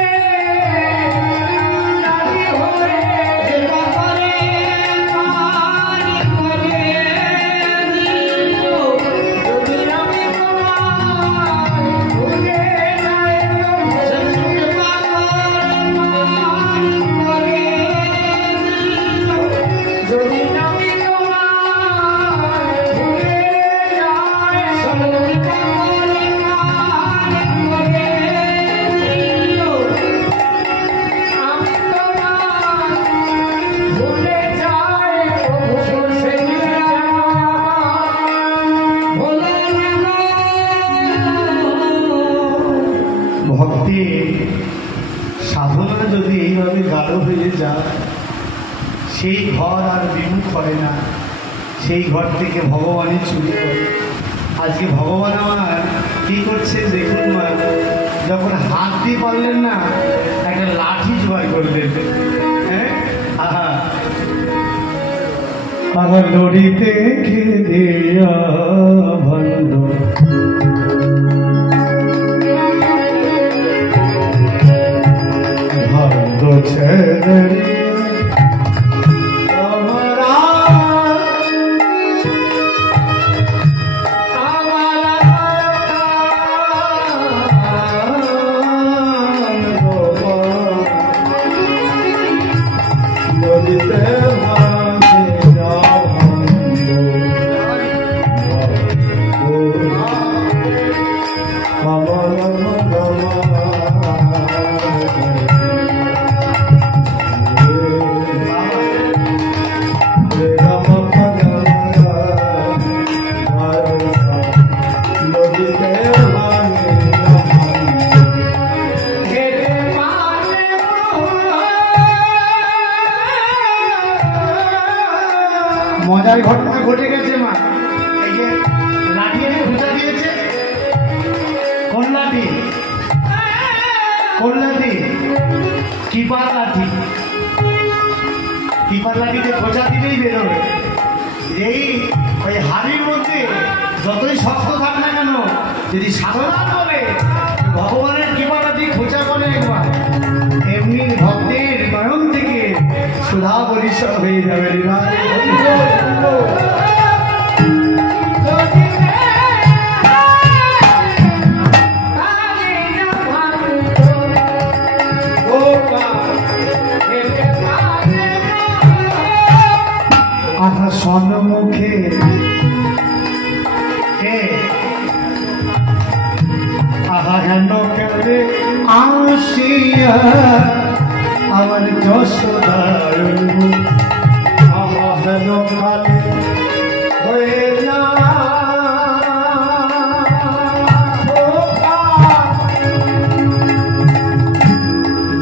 যদি আমি তোমায় ভুলে যাই সর্বদা করে দিও আমি তোমায় ভুলে যাই সেদিন ভুলে না ভক্তি সাধনা যদি এইভাবে গাঢ় হয়ে যায় সেই ঘর আর বিমুখ করে না, সেই ঘর থেকে ভগবানই চুরি করে। আজকে ভগবান আমার কি করছে দেখুন মা, যখন হাত দিয়ে পারলেন না একটা লাঠি জোগাড় করলেন। হ্যাঁ আহা আমার লড়িতে খেদিয়া ভণ্ড ভণ্ড ছেড়ে কিপার লাঠিতে খোঁচা দিলেই বেরোবে। এই ওই হাড়ির মধ্যে যতই শক্ত থাক না কেন, যদি সাধনা বলে ভগবানের কিপার লাঠি খোঁচা করে একবার, এমনি ভক্তের নয়ন থেকে সুধা পরিসর হয়ে যাবে। আহা সম্মুখে আহা হেন কেবে আসিয়া আমার যশোদার আহা হেন কালে হয়ে না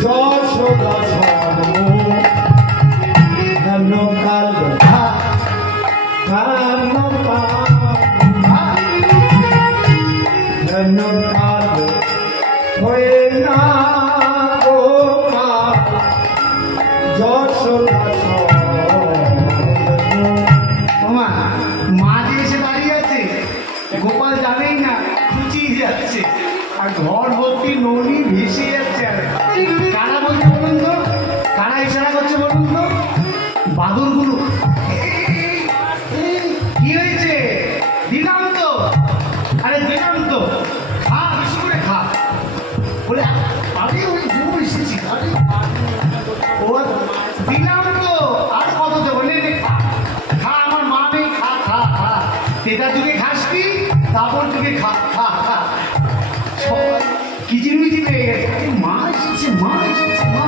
যশোদা হেন কাল মা যে এসে দাঁড়িয়ে আছে, গোপাল জানেই না, খুঁচিয়ে যাচ্ছে আর ঘর ভর্তি নদী ভেসে যাচ্ছে। আর কারা বলছে বলুন তো, কারা ইশারা করছে বলুন তো? বাদুরগুলো। কি হয়েছে? দিলাম তো, আরে দিলাম তো, খা বেশি করে খা বলে। আরে ওই বউ এসেছি, আরে ও দিলাম তো, আর কত দেবো? নে খা খা, আমার মা নেই, খা খা খা। তেটা যুগে খাস কি, তারপর যুগে খা খা খা। সবাই কিচিরমিচি পেয়ে গেছে, মা এসেছে, মা এসেছে, মা।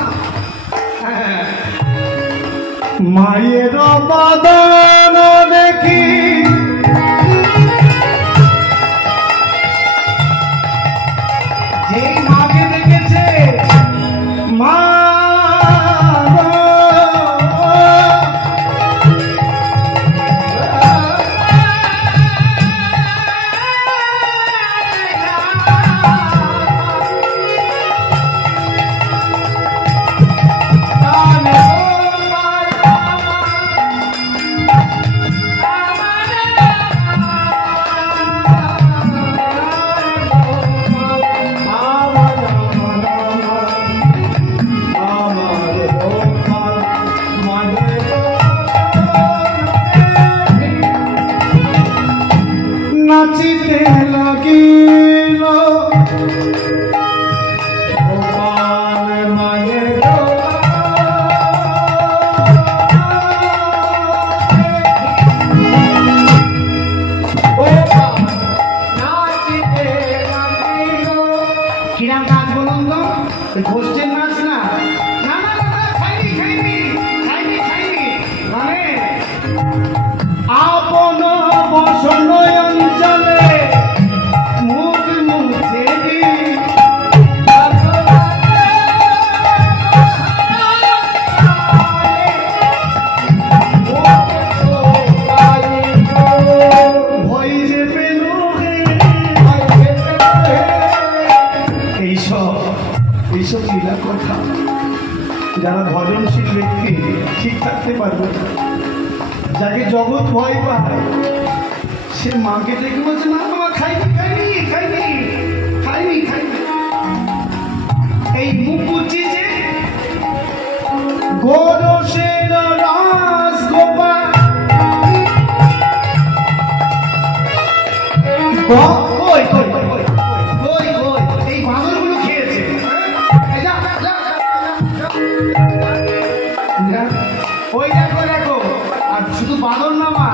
মায়ের বাদান দেখি যেই মাকে দেখেছে, মা নাচিতে লাগিল গোপাল মায়ের কিরাম নাচ বলুন তো? গোষ্ঠীর নাচ না? না না না, খাইনি খাইনি খাইনি খাইনি, মানে আপন বসন অঞ্চলে মুখ মুছে দি ভয় যে পেল। এইসব লীলা কথা যারা ভজনশীল ব্যক্তি ঠিক থাকতে পারবে না। যাকে জগৎ ভয় পায়, সে মাকে দেখে বলছে, না বাবা খাইনি খাইনি খাইনি খাইনি খাইনি। এই মুখ বুঝছি যে গোরসের রাস গোপাল এই বাঁদরগুলো খেয়েছে। ওই দেখো দেখো, আর শুধু বাঁদর না মা,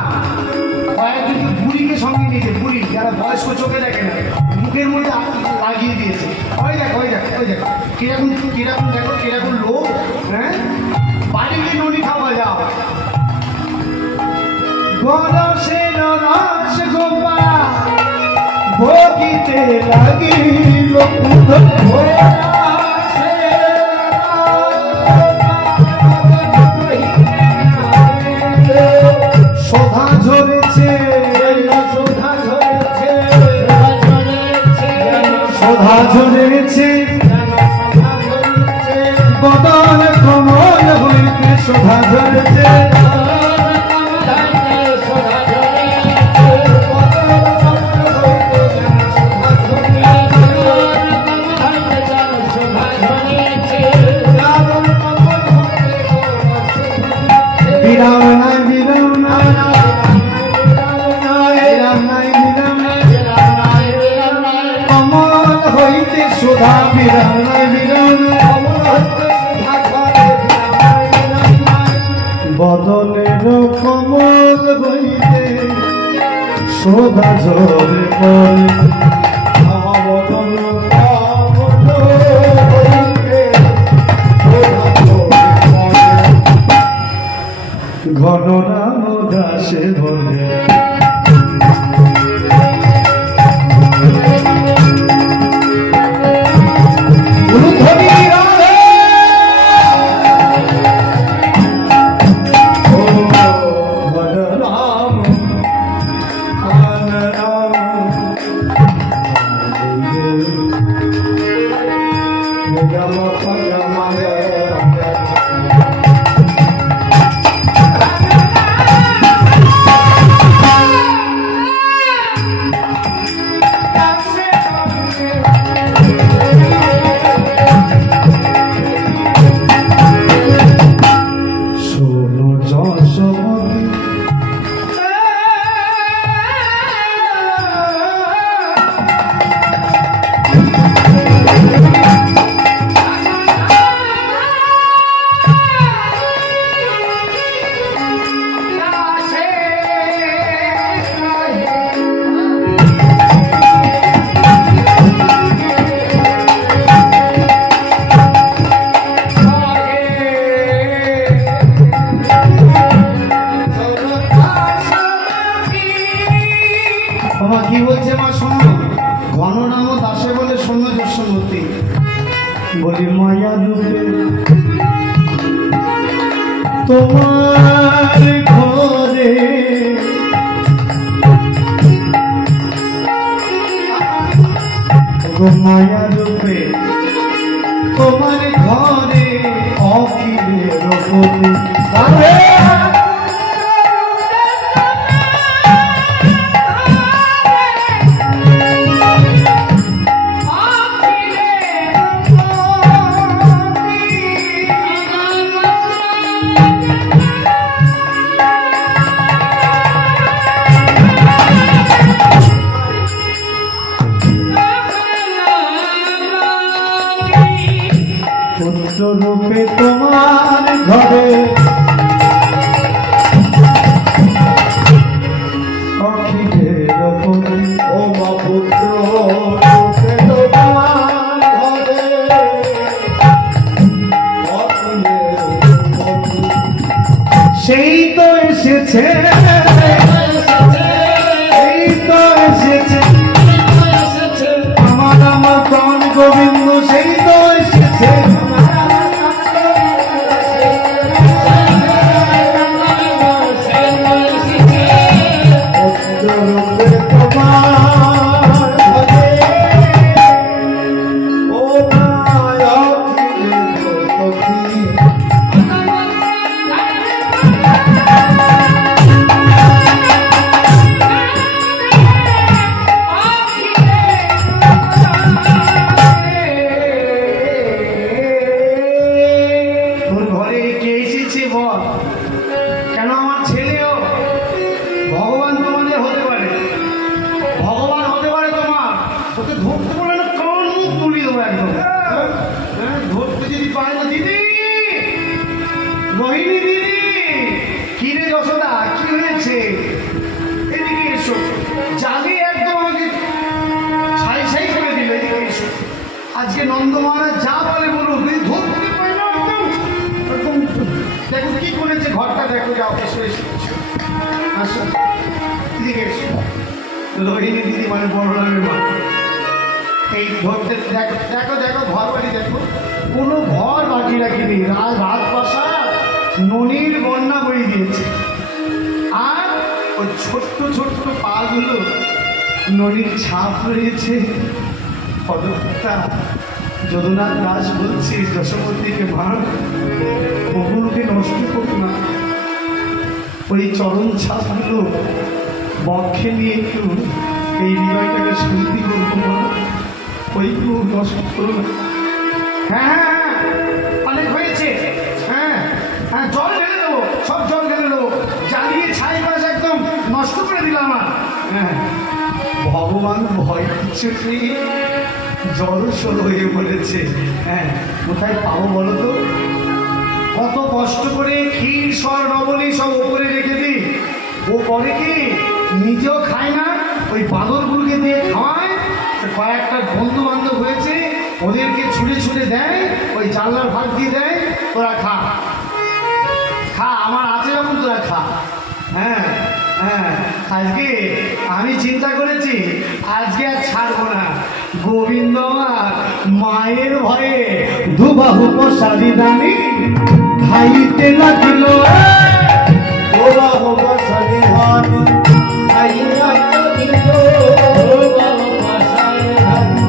কয়েকজন বুড়িকে সঙ্গে নিয়েছে, বুড়ি যারা বয়স্ক চোখে দেখে না, মুখের মধ্যে লাগিয়ে দিয়েছে। ওই দেখো ওই দেখো ওই দেখো কিরকম কিরকম, দেখো কিরকম লোক। হ্যাঁ, বাড়ি গিয়ে নদী খাওয়া যাও। গরসের রস গোপাল ভোগিতে লাগিল শোভা ঝরেছে, শোভা ঝরেছে, শোভা ঝরেছে, শোভা ঝরেছে বিরাম নাই বিরাম নাই বিরাম নাই বিরাম নাই কমল হইতে শোভা বিরাম নাই বিরাম বদনের কমল হইতে শোভা ঝরে পড়ে বদন কমল হইতে শোভা ঝরে পড়ে ঘন রাম দাসে বলে কি বলছে মা শোনো ঘন নাম দাসে বলে শোনো যশোমতী বলি মায়া রূপে তোমার ঘরে মায়া রূপে তোমার ঘরে অখিলের পতি রূপে তোমার ঘরে অখিলের পতি ও মা পুত্র রূপে তোমার ঘরে সেই তো এসেছে এই তো এসেছে আমার আমার প্রাণ গোবিন্দ সেই তো এসেছে আজকে নন্দ মহারাজ যা বলে বলুন ধরতে পাই না একদম দেখো কি করেছে ঘরটা দেখো যাও এসো এসো আসো দিদিকে এসো রোহিণী দিদি মানে বড়রামের মা এই ধরতে দেখো দেখো দেখো ঘর বাড়ি দেখো কোনো ঘর বাকি রাখিনি রাজপ্রাসাদ ননির বন্যা বই দিয়েছে আর ওই ছোট্ট ছোট্ট পাগুলো ননির ছাপ রয়েছে যদুনাথ দাস বলছি যশোমতীকে মা প্রভুকে নষ্ট করো না, ওই চরণ ছাপগুলো বক্ষে নিয়ে একটু এই হৃদয়টাকে শান্তি করবো না, ওইগুলো নষ্ট করো না। হ্যাঁ হ্যাঁ অনেক হয়েছে, হ্যাঁ হ্যাঁ জল ঢেলে দেবো, সব জল ঢেলে দেবো, জ্বালিয়ে ছাই পাশ একদম নষ্ট করে দিলাম আমার। হ্যাঁ ভগবান ভয় দিচ্ছে, জল সরো হয়ে বলেছে। হ্যাঁ কোথায় পাবো বলো তো? কত কষ্ট করে ক্ষীর সর নবলি সব ওপরে রেখে দিই, ও করে কি নিজেও খায় না, ওই বাঁদরগুলোকে দিয়ে খাওয়ায়। কয়েকটা বন্ধু বান্ধব হয়েছে, ওদেরকে ছুটে ছুটে দেয়, ওই জানলার ভাগ দিয়ে দেয়, তোরা খা খা, আমার আছে যখন তোরা খা। হ্যাঁ হ্যাঁ আজকে আমি চিন্তা করেছি আজকে আর ছাড়বো না, গোবিন্দ মায়ের ভয়ে দুবাহু প্রসাদী দানি খাইতে লাগিল, দুবাহু প্রসাদী দানি খাইতে লাগিল, দুবাহু প্রসাদী দানি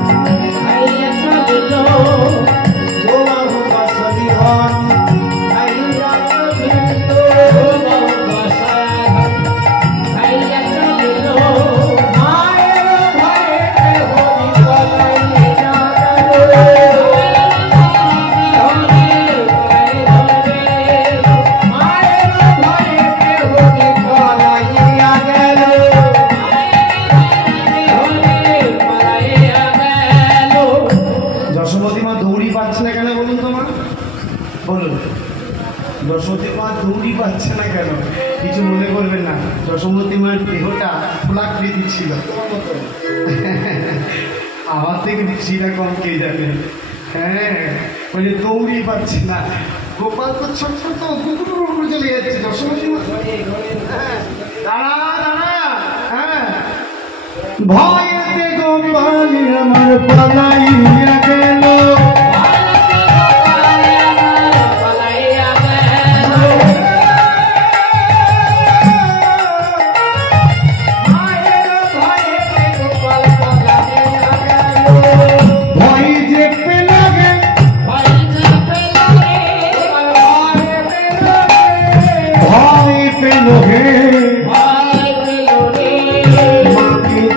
খাইতে লাগিল, দুবাহু প্রসাদী দানি খাইতে লাগিল, দুবাহু যশোমতী মা দৌড়ি পাচ্ছে না কেন? কিছু মনে করবেন না, যশোমতী মার দেহটা ফুলাকৃতি ছিল, আমার থেকে দৃষ্টিটা কম কে যাবে। হ্যাঁ ওই যে দৌড়ি পাচ্ছে না, গোপাল তো ছোট ছোট কুকুরের উপরে চলে যাচ্ছে। যশোমতী মা দাঁড়া দাঁড়া, হ্যাঁ ভয়েতে গোপাল আমার পালাইয়া গেল,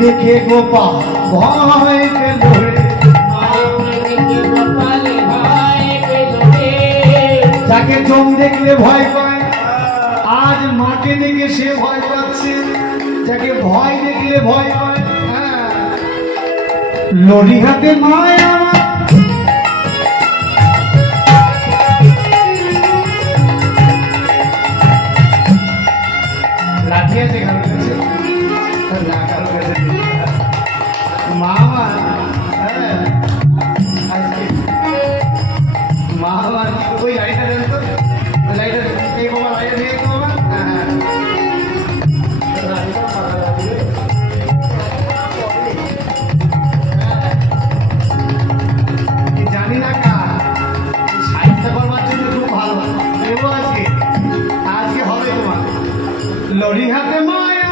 দেখে গোপাল ভয় পেল রে, যাকে জম দেখলে ভয় পায়, আজ মাকে দেখে সে ভয় পাচ্ছে, যাকে ভয় দেখলে ভয় পায়। হ্যাঁ লড়ি হাতে মায় আমার, লাঠি আছে কারোর কাছে না, কারোর কাছে মা আমার। হ্যাঁ মা আমার ওই লাইটটা দেন তো, ওই লাইটটা এই বাবা, লাইটটা নিয়ে তো বাবা। হ্যাঁ জানি না কার সাহিত্য করবার জন্য খুব ভালো দেবো আজকে, আজকে হবে তোমার লড়ি হাতে মায়া।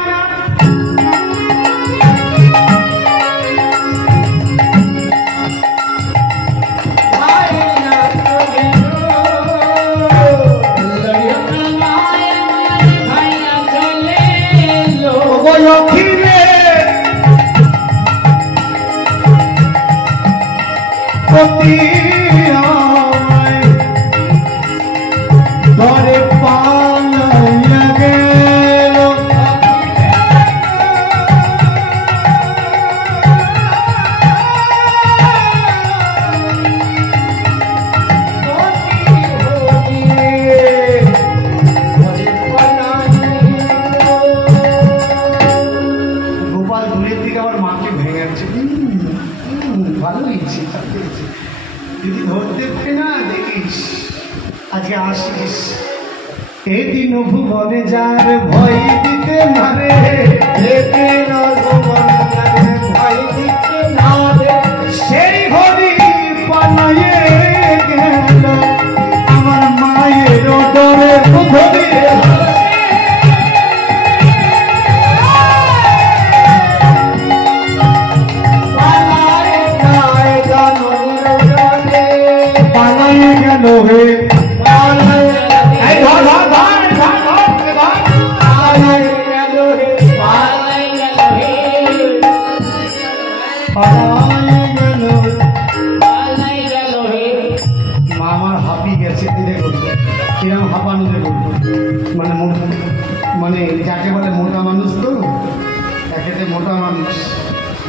ধরে পালাইয়া গেল, গোপাল দূরের দিকে আমার মাকে ভেঙে যাচ্ছে, ভালো হয়েছে, যদি ধরতে পারে না দেখিস আজকে আসিস। এদিন ভুবনে যার ভয় দিতে নারে, এদিন ভুবনে যার ভয় দিতে নারে, সেই ঘড়ি পালাইয়ে গেল আমার মায়ের ডরে ধরে। পালাইয়ে গেল হে পালায় গেল। পালাই গেল হে মা আমার হাঁপিয়ে গেছে, দেখুন কিরম হাঁপানো, দেখুন মানে মানে যাকে বলে মোটা মানুষ, তো একেতে মোটা মানুষ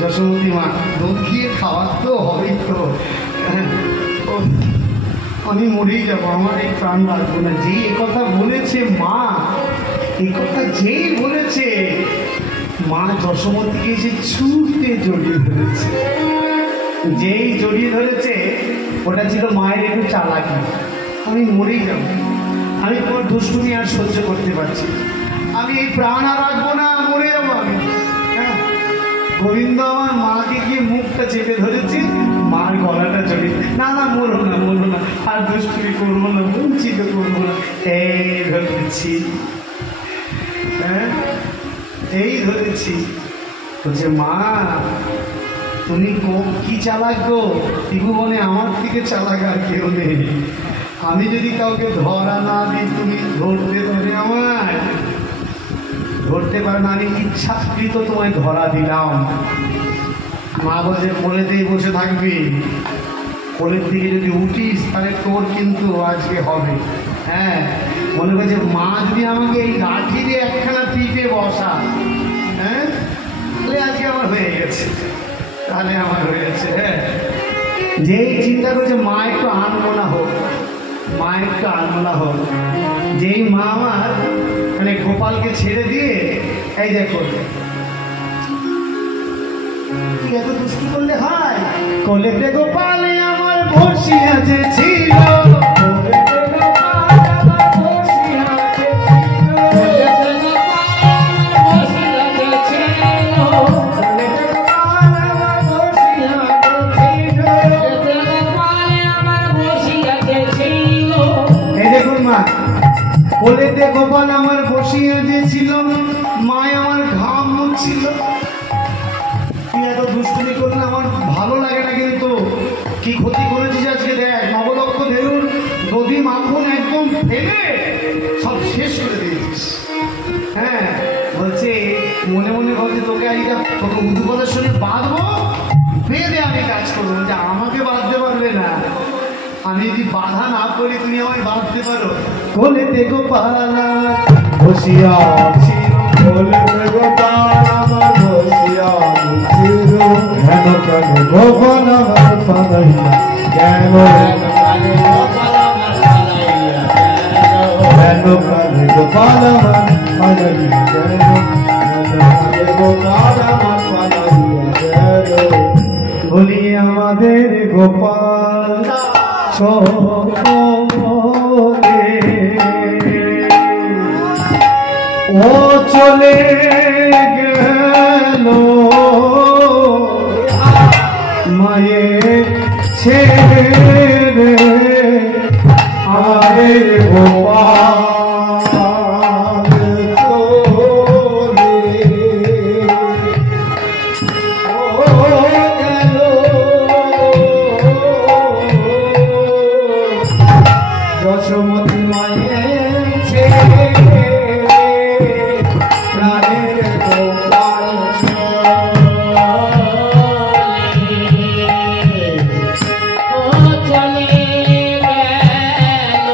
যশোমতী মা, দুধ দিয়ে খাওয়ার তো হবেই তো। ও, আমি মরেই যাবো, আমার এই প্রাণ বাঁচবো না। যেই এ কথা বলেছে মা, এই কথা যেই বলেছে মা যশোমতীকে এসে ছুটে জড়িয়ে ধরেছে। যেই জড়িয়ে ধরেছে ওটা ছিল মায়ের একটু চালাকি। আমি মরেই যাব, আমি তোমার দুষ্টুমি আর সহ্য করতে পারছি, আমি এই প্রাণ আর রাখবো না, মরে যাবো আমি। হ্যাঁ, গোবিন্দ আমার মাকে গিয়ে মুখটা চেপে ধরেছে, মার গলাটা জড়িয়ে, না না মরো না, মরো না, আর দুষ্টুমি করবো না, বঞ্চিত করবো না, এই ধরেছি। হ্যাঁ, এই ধরেছি। বলছে মা তুমি কি চালাক গো, ত্রিভুবনে আমার থেকে চালাক আর কেউ নেই। আমি যদি কাউকে ধরা না দিই তুমি ধরতে পারে, আমার ধরতে পারে না, আমি ইচ্ছাকৃত তোমায় ধরা দিলাম। মা বলছে কোলেতেই বসে থাকবি, কোলের দিকে যদি উঠিস তাহলে তোর কিন্তু আজকে হবে। হ্যাঁ, মনে করছে মা যদি আমাকে এই লাঠি দিয়ে একখানা পিঠে বসা, হ্যাঁ তাহলে আজকে আমার হয়ে গেছে, তাহলে আমার হয়ে গেছে। হ্যাঁ, যেই চিন্তা করছে মা একটু আনমনা হোক, মা একটু আনমনা হোক, যেই মা আমার মানে গোপালকে ছেড়ে দিয়ে, এই দেখো কি এত দুষ্টু করলে হয়। কোলেতে গোপালে আমার বসিয়া যে ছিল, কোলেতে গোপাল আমার বসিয়া যে ছিল, মায় আমার ঘাম মুছছিল। তুই এত দুষ্টুমি করলে আমার ভালো লাগে না, কিন্তু কি ক্ষতি করেছিস আজকে দেখ, নবলক্ষ ধেনুর দধি মাখন একদম ফেলে সব শেষ করে দিয়েছিস। হ্যাঁ, বলছে মনে মনে বলছে তোকে আজকে তোকে উদ্যোগের সঙ্গে বাঁধবো, বেঁধে আমি কাজ করবো। বলছে আমাকে বাঁধতে পারবে না, আমি যদি বাধা না করি তুমি আমায় বাঁধতে পারো। কোলেতে গোপাল বসিয়া ছিল, কোলেতে গোপাল আমার বসিয়া ছিল, হেন কেন গোপাল আমার পালাইয়া গেল, হেন কেন গোপাল আমার পালাইয়া গেল, গোপাল আমার পালাইয়া গেল। বলি আমাদের গোপাল ও চলে গেল মায়ের ছেড়ে, আমাদের গোপাল যশোমতী মায়ের ছেড়ে প্রাণের গোপাল চলে গেল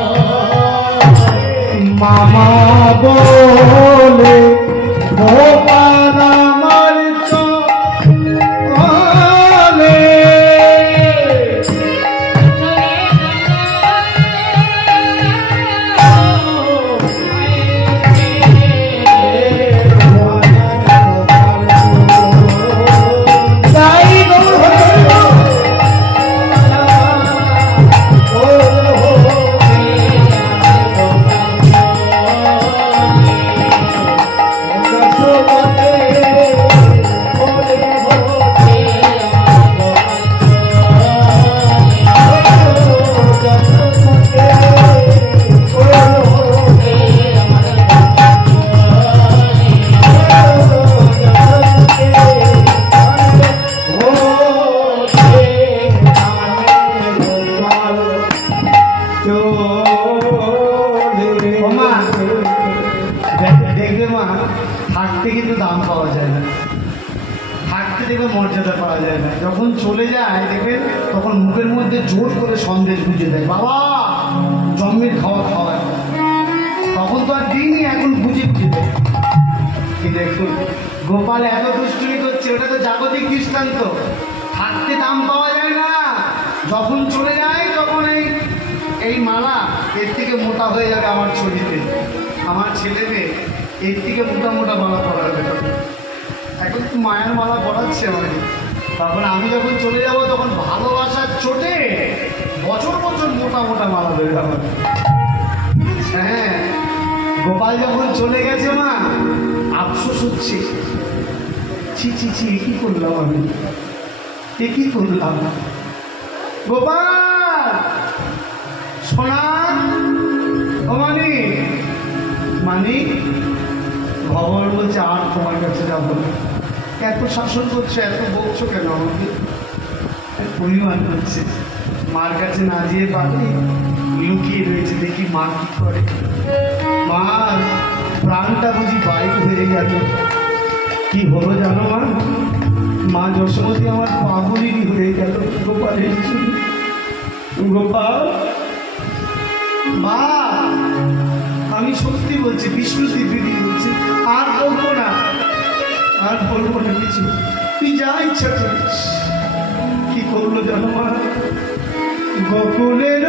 করা যায় না। যখন চলে যায় দেখবেন তখন মুখের মধ্যে জোর করে সন্দেশ গুঁজে দেয়, বাবা জন্মের খাওয়া খাওয়ায়। তখন তো আর দিইনি, এখন বুঝে বুঝে দেয়। কি দেখুন গোপাল এত দুষ্টুমি করছে, ওটা তো জাগতিক দৃষ্টান্ত। থাকতে দাম পাওয়া যায় না, যখন চলে যায় তখন এই মালা এর থেকে মোটা হয়ে যাবে আমার ছবিতে, আমার ছেলে মেয়ে এর থেকে মোটা মোটা মালা পরা হবে। এখন তো মায়ের মালা পরাচ্ছে আমাকে। তারপরে আমি যখন চলে যাব তখন ভালোবাসার চোটে বছর বছর মোটা মোটা মালা ধরে যাবে। হ্যাঁ, গোপাল যখন চলে গেছে মা আফসোস হচ্ছে, ছি ছি ছি এ কি করলাম আমি, এ কি করলাম। গোপাল সোনা, ও মানি মানি, ভগবান বলছে আর তোমার কাছে যাবো না। এত শাসন করছো, এত বকছো কেন আমাকে? পরিমাণ করছে, মার কাছে না যেয়ে পারি লুকিয়ে রয়েছে, দেখি মা কি করে। মার প্রাণটা বুঝি বাইরে হয়ে গেল। কি হলো জানো মা? মা যশোমতী আমার পাগলিনী হয়ে গেল গোপালের জন্য। গোপাল মা, আমি সত্যি বলছি, বিষ্ণু দিদি বলছি, আর বলবো না, আর বলবো না কিছু। তুই যা ইচ্ছা করিস। কি করলো জানো মা? গোকুলের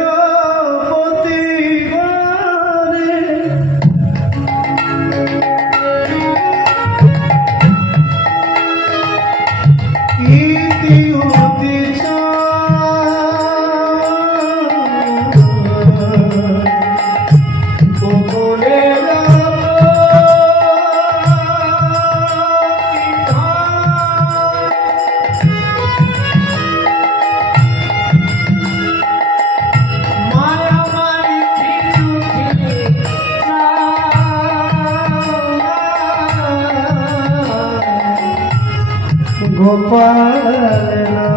গোপালেরা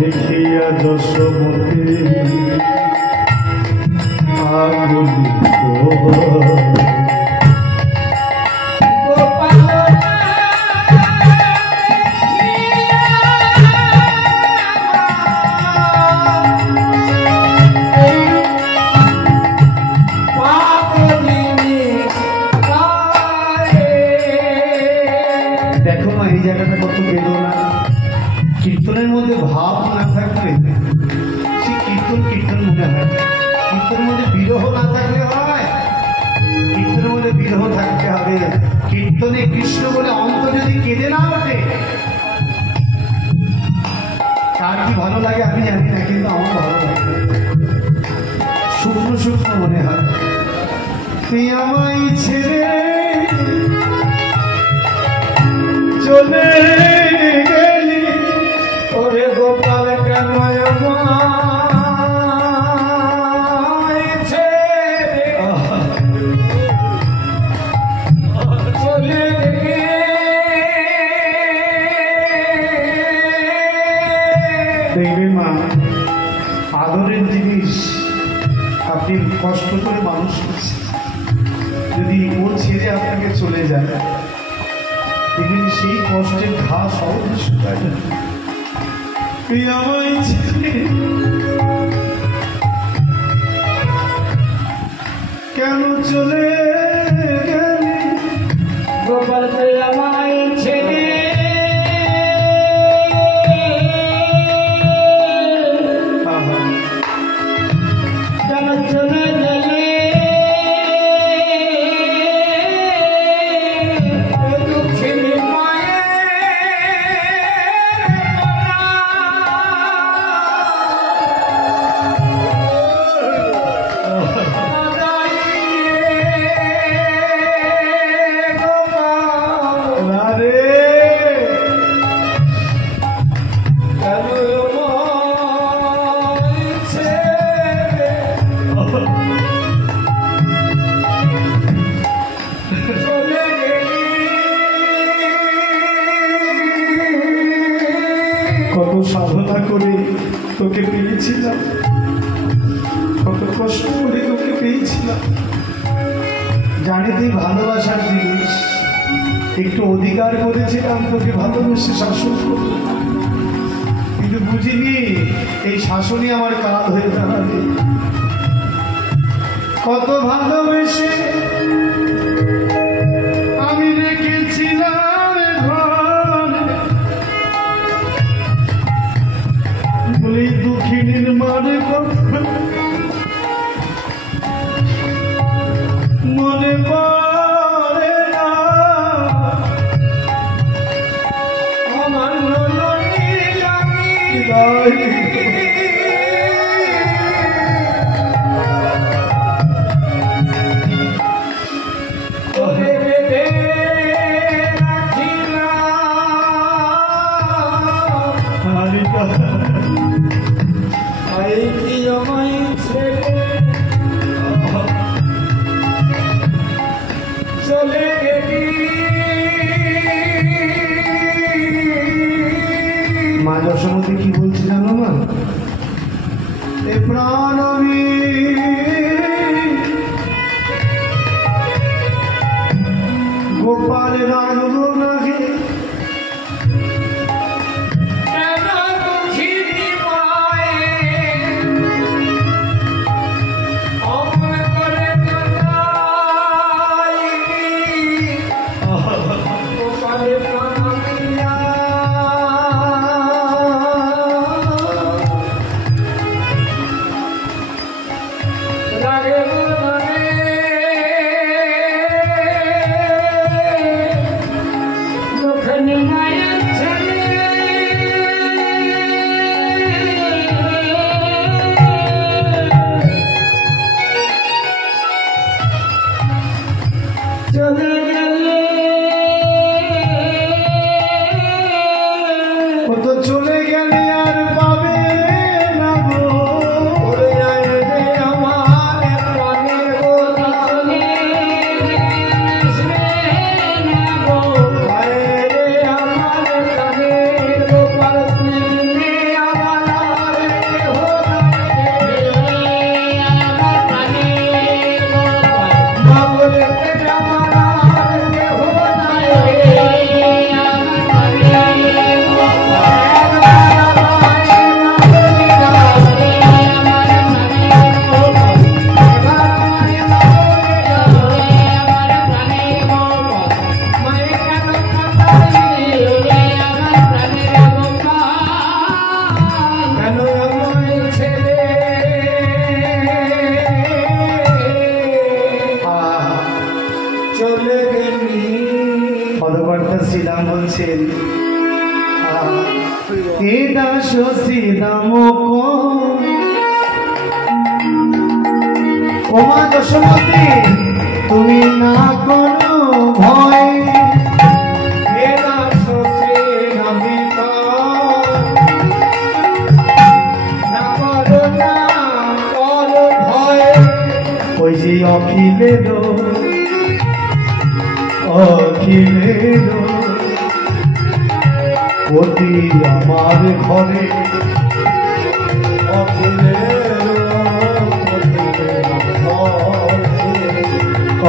দেখিয়া যশোমতী আগুলি কীর্তনের মধ্যে ভাব না থাকলে সে কীর্তন কীর্তন মনে হয়। কীর্তনের মধ্যে বিরহ না থাকলে হয়, কীর্তনের মধ্যে বিরহ থাকতে হবে। কীর্তনে কৃষ্ণ বলে অন্তর যদি কেঁদে না ওঠে, কার কি ভালো লাগে আমি জানি না, কিন্তু আমার ভালো লাগে। শুকনো শুকনো মনে হয়। তুই আমায় ছেড়ে চলে গেলি, ওরে গোপাল কেন চলে দেখবে মা, আদরের জিনিস আপনি কষ্ট করে মানুষ করছেন, যদি ও ছেড়ে আপনাকে চলে যায় দেখবেন সেই কষ্টের ঘা সহজে শুকায় যায়। তুই আমায় ছেড়ে কেন চলে গেলি, গোপাল তুই আমায় ছেড়ে কেন চলে গেলি, কত সাধনা করে তোকে পেয়েছিলাম, কত কষ্ট করে তোকে পেয়েছিলাম। জানি তুই ভালোবাসার জিনিস, একটু অধিকার করেছিলাম তোকে ভালোবেসে শাসন করব, কিন্তু বুঝিনি এই শাসনই আমার কাল হয়ে দাঁড়াবে। কত ভালোবেসে আমি রেখেছিলাম ঘরে, বলি দুঃখিনীর মানে কথা মনে পড়ে না, আমার নয়নের আমি চলে গেলি। মা যশোমতী কি বলছি জানো মা? এ প্রাণ আমি গোপাল রাখব নাকি, চলে গেলে আর পাবে না গো, আমার প্রাণের গোলা আমার প্রাণের গোপাল পদকর্তা শ্রীরাম বলছেন, এ দাস শ্রীরাম ও মা যশোমতী তুমি না করো ভয়, এ দাস শ্রীরাম না করো ভয়, ওই যে অখিলের অতি আমার ঘরে,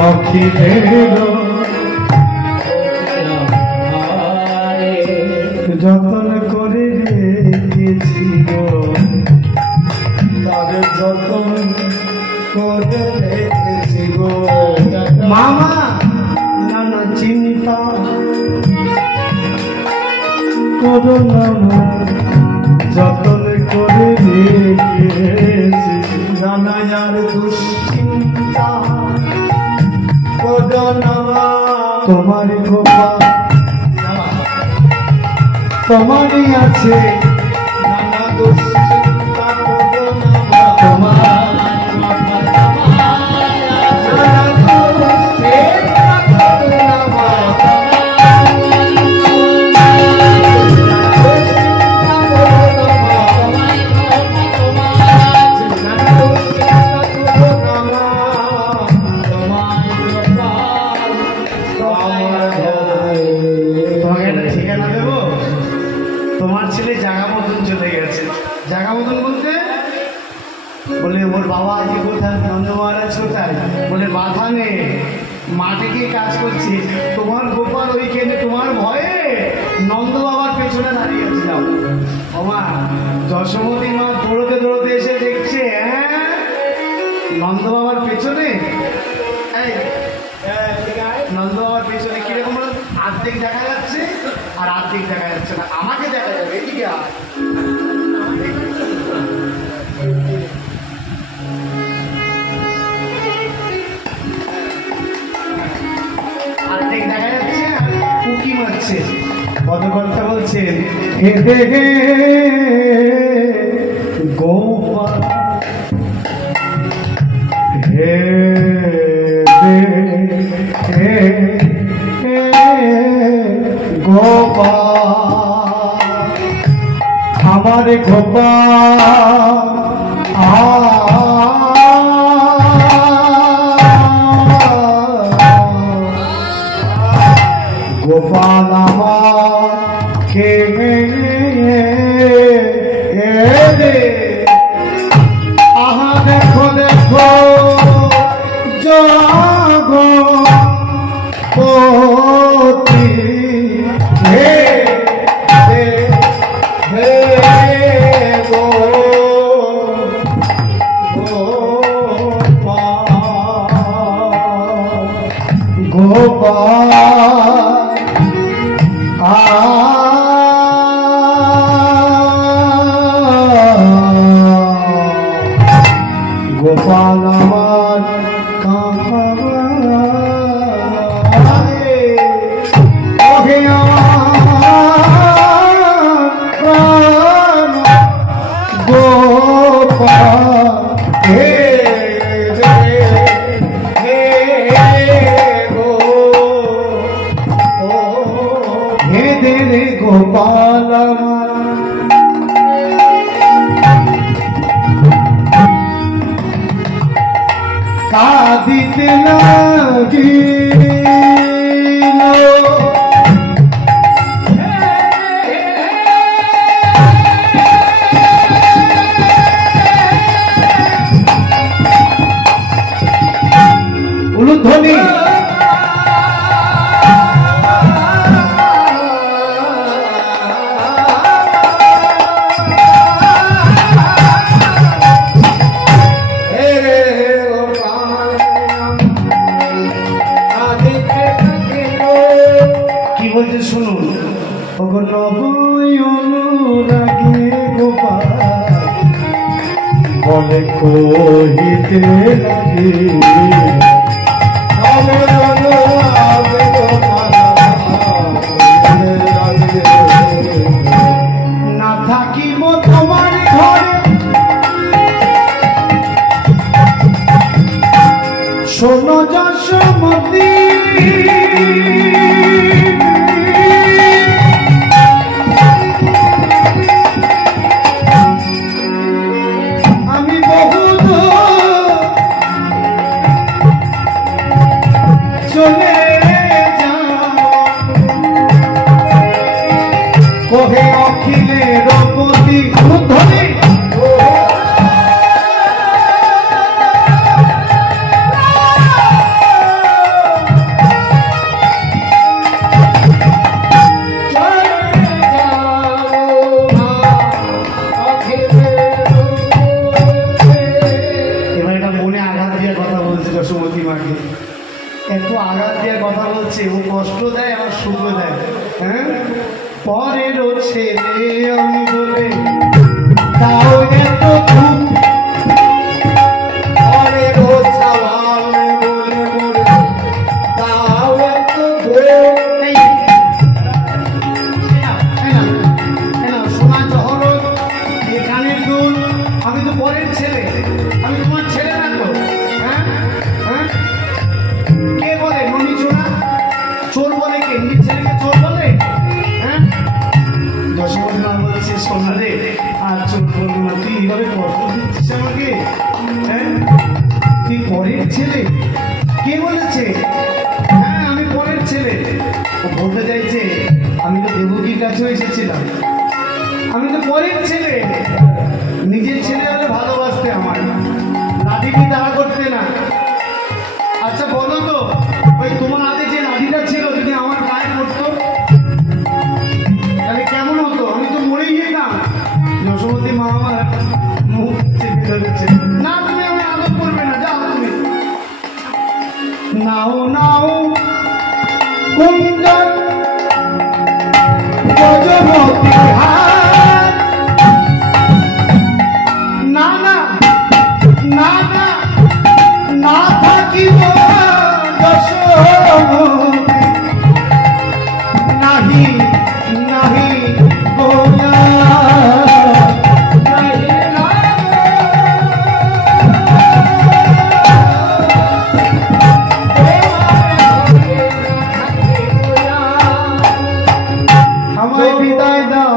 অখিলের যতন করে রেখেছিল, তাদের যতন করে রেখেছিল মামা, নানা চিন্তা করো না, যতন করে রেখেছি, নানা আর দুশ্চিন্তা করো না, তোমার গোপাল তোমারই আছে, নানা দুশ্চিন্তা করো না, তোমার বলে ওর বাবা আজকে কোথায়, নন্দ মহারাজ কোথায়, বলে বাধা নেই মাঠে গিয়ে কাজ করছি, তোমার গোপাল ওইখানে তোমার ভয়ে নন্দ বাবার পেছনে দাঁড়িয়েছিলাম। ওমা যশোমতী মা দৌড়তে দৌড়তে এসে দেখছে, হ্যাঁ নন্দ বাবার পেছনে, এই নন্দ বাবার পেছনে কিরকম অর্ধেক দেখা যাচ্ছে আর অর্ধেক দেখা যাচ্ছে না, আমাকে দেখা যাবে এদিকে আয়। অর্ধেক দেখা যাচ্ছে আর উকি মারছে। পদকর্তা বলছেন, হে হে হে গোপাল, হে হে হে গোপাল, আমার গোপাল গোপাল আমার কে আহা দেখো দেখো জগৎপতি, হে হে হে গোপাল গোপাল আমার কাহে গোপাল, হে গোপাল আমার কাঁদিতে লাগিল, উলুধ্বনি কি বলছে শুনুন। অনুরাগে গোপাল বলে কহিতে না থাকিব তোমার ঘরে, শোনো যশোমতী আমি বহুত চলে যাব, কহে অখিলের পতি ধরে যশোমতী মাকে এত আঘাত দিয়ে কথা বলছে, ও কষ্ট দেয় আর সুখ দেয়। হ্যাঁ পরের ছেলে আমি বলে তাও এত খুব, পরের ছাওয়াল বলে বলে তাও এত সোনা জহরত এখানের দুল, আমি তো পরের ছেলে, আমি তোমার ছেলে না তো। কে বলে মনি চোরা? চোর বলে কে? নিজের ছেলেকে চোর বলে? হ্যাঁ যশোমতী মা বলছে, সোনা রে আর চোর বলবো না, তুই এইভাবে কষ্ট দিচ্ছিস আমাকে। হ্যাঁ তুই পরের ছেলে? কে বলেছে? হ্যাঁ আমি পরের ছেলে। ও বলতে চাইছে আমি তো দেবকীর কাছেও এসেছিলাম, আমি তো পরের ছেলে। নিজের ছেলে হলে ভালোবাসতে আমার, লাঠিটি তাড়া করতে না। আচ্ছা বলো তো হাত না না না না না থাকিব যশোমতী নাহি নাহি গোলা আমায় বিদায় দাও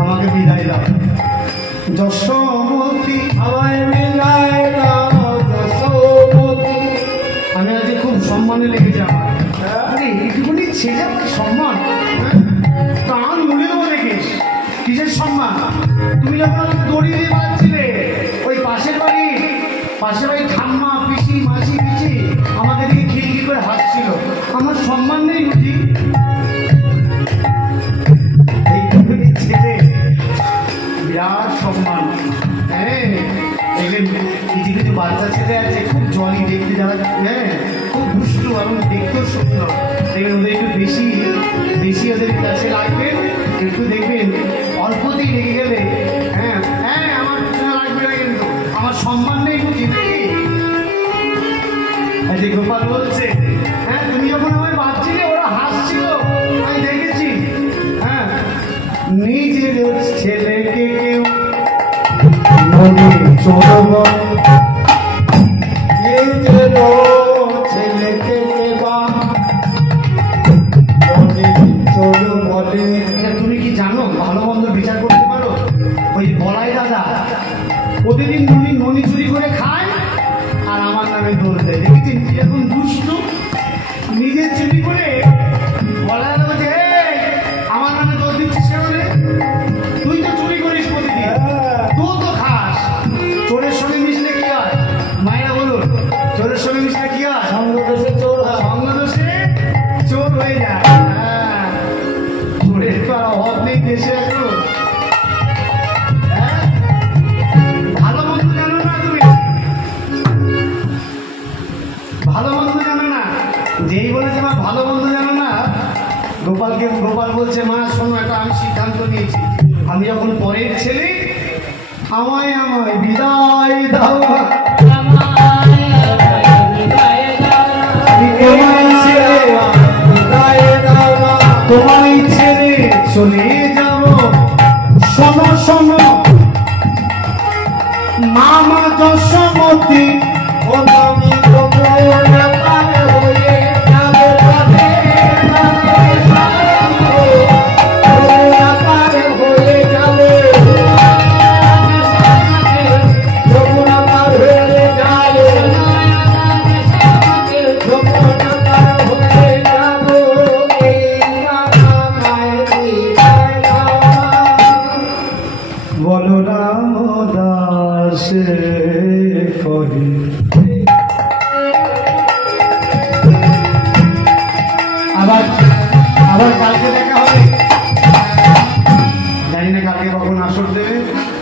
আমাকে বিদায় দাও যশোমতী আমায় বিদায় দাও যশোমতী আমি আজকে খুব সম্মানে লেগেছে আমার আরে এইটুকুনি ছেলে আমার সম্মান প্রাণ মুড়ে দেবো দেখিস কিসের সম্মান তুমি যখন দড়ি দিয়ে বাঁধছিলে ওই পাশের বাড়ি ঠাম্মা পিসি মাসি পিসি আমাদেরকে খিলখি করে হাসছিল আমার সম্মান নেই বুঝি এইটুকুনি ছেলে বিরাট সম্মান হ্যাঁ দেখবেন কিছু কিছু বাচ্চা ছেলে আছে খুব জলি দেখতে যারা হ্যাঁ খুব দুষ্টু এবং দেখতেও সুন্দর দেখবেন ওদের একটু বেশি বেশি ওদের কাছে লাগবেন একটু দেখবেন অল্পতেই লেগে গেলে হ্যাঁ হ্যাঁ আমার লাগবে না কিন্তু আমার সম্মান নেই বুঝি নাকি যে গোপাল বলছে হ্যাঁ তুমি যখন আমায় ভাবছিলে ওরা হাসছিল আমি দেখেছি হ্যাঁ নিজের ছেলেকে কেউ নদী চোরব নিজের ছেলেকে কেবা নদী চোর বলে তুমি কি জানো ভালো মন্দ বিচার করতে পারো ওই বলাই দাদা প্রতিদিন ননি চুরি করে খায় আর আমার নামে দৌড় দেয় দেখেছি এখন দুষ্টু নিজে চুরি করে বলাই দাদা বলছে আমার নামে দৌড় দিচ্ছিস বলে তুই তো চুরি করিস প্রতিদিন তুই তো খাস চোরের সঙ্গে মিশলে কি হয় মায়েরা বলুন চোরের সঙ্গে মিশলে কি হয় সঙ্গ দোষে চোর হয়ে যায় হ্যাঁ চোরের তো আর অভাব নেই দেশে এখন হ্যাঁ ভালো মন্দ জানো না তুমি ভালো মন্দ জানো না যেই বলেছে মা ভালো মন্দ জানো না গোপাল বলছে মা শোনো একটা আমি সিদ্ধান্ত নিয়েছি আমি যখন পরের ছেলে আমায় বিদায় দাও তোমায় ছেড়ে চলে যাব শোনো শোনো মামা যশোমতী ও আমি বলরাম দাস করি আবার কালকে দেখা হবে জানি না কালকে কখন আসর দেবে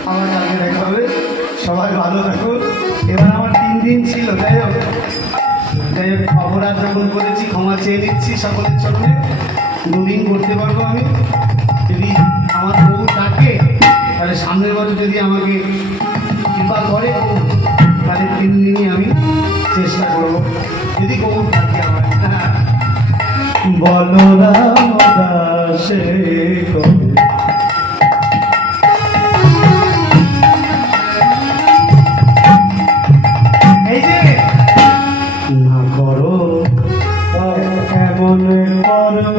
আবার কালকে দেখা হবে সবাই ভালো থাকুন এবার আমার 3 দিন ছিল যাই হোক অপরাধ যখন করেছি ক্ষমা চেয়ে নিচ্ছি সকলের সামনে 2 দিন করতে পারবো আমি যদি আমার বউ ডাকে তাহলে সামনের বছর যদি আমাকে কৃপা করে তাহলে 3 দিনই আমি চেষ্টা করবো যদি বউ ডাকে আমার বলরাম দাসে এই যে না করো এমন করো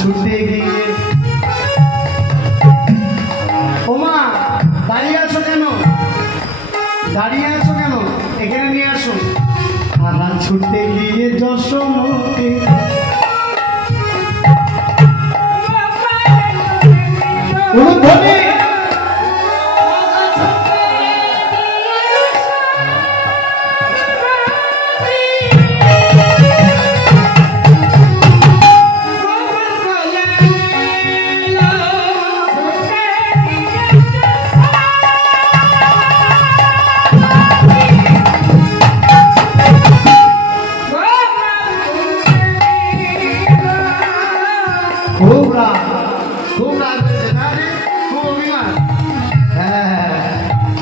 ছুটে গিয়ে ওমা দাঁড়িয়ে আছো কেন এখানে নিয়ে আসো ছুটে গিয়ে যশোমতী খুব রাগ খুব রাগ হয়েছে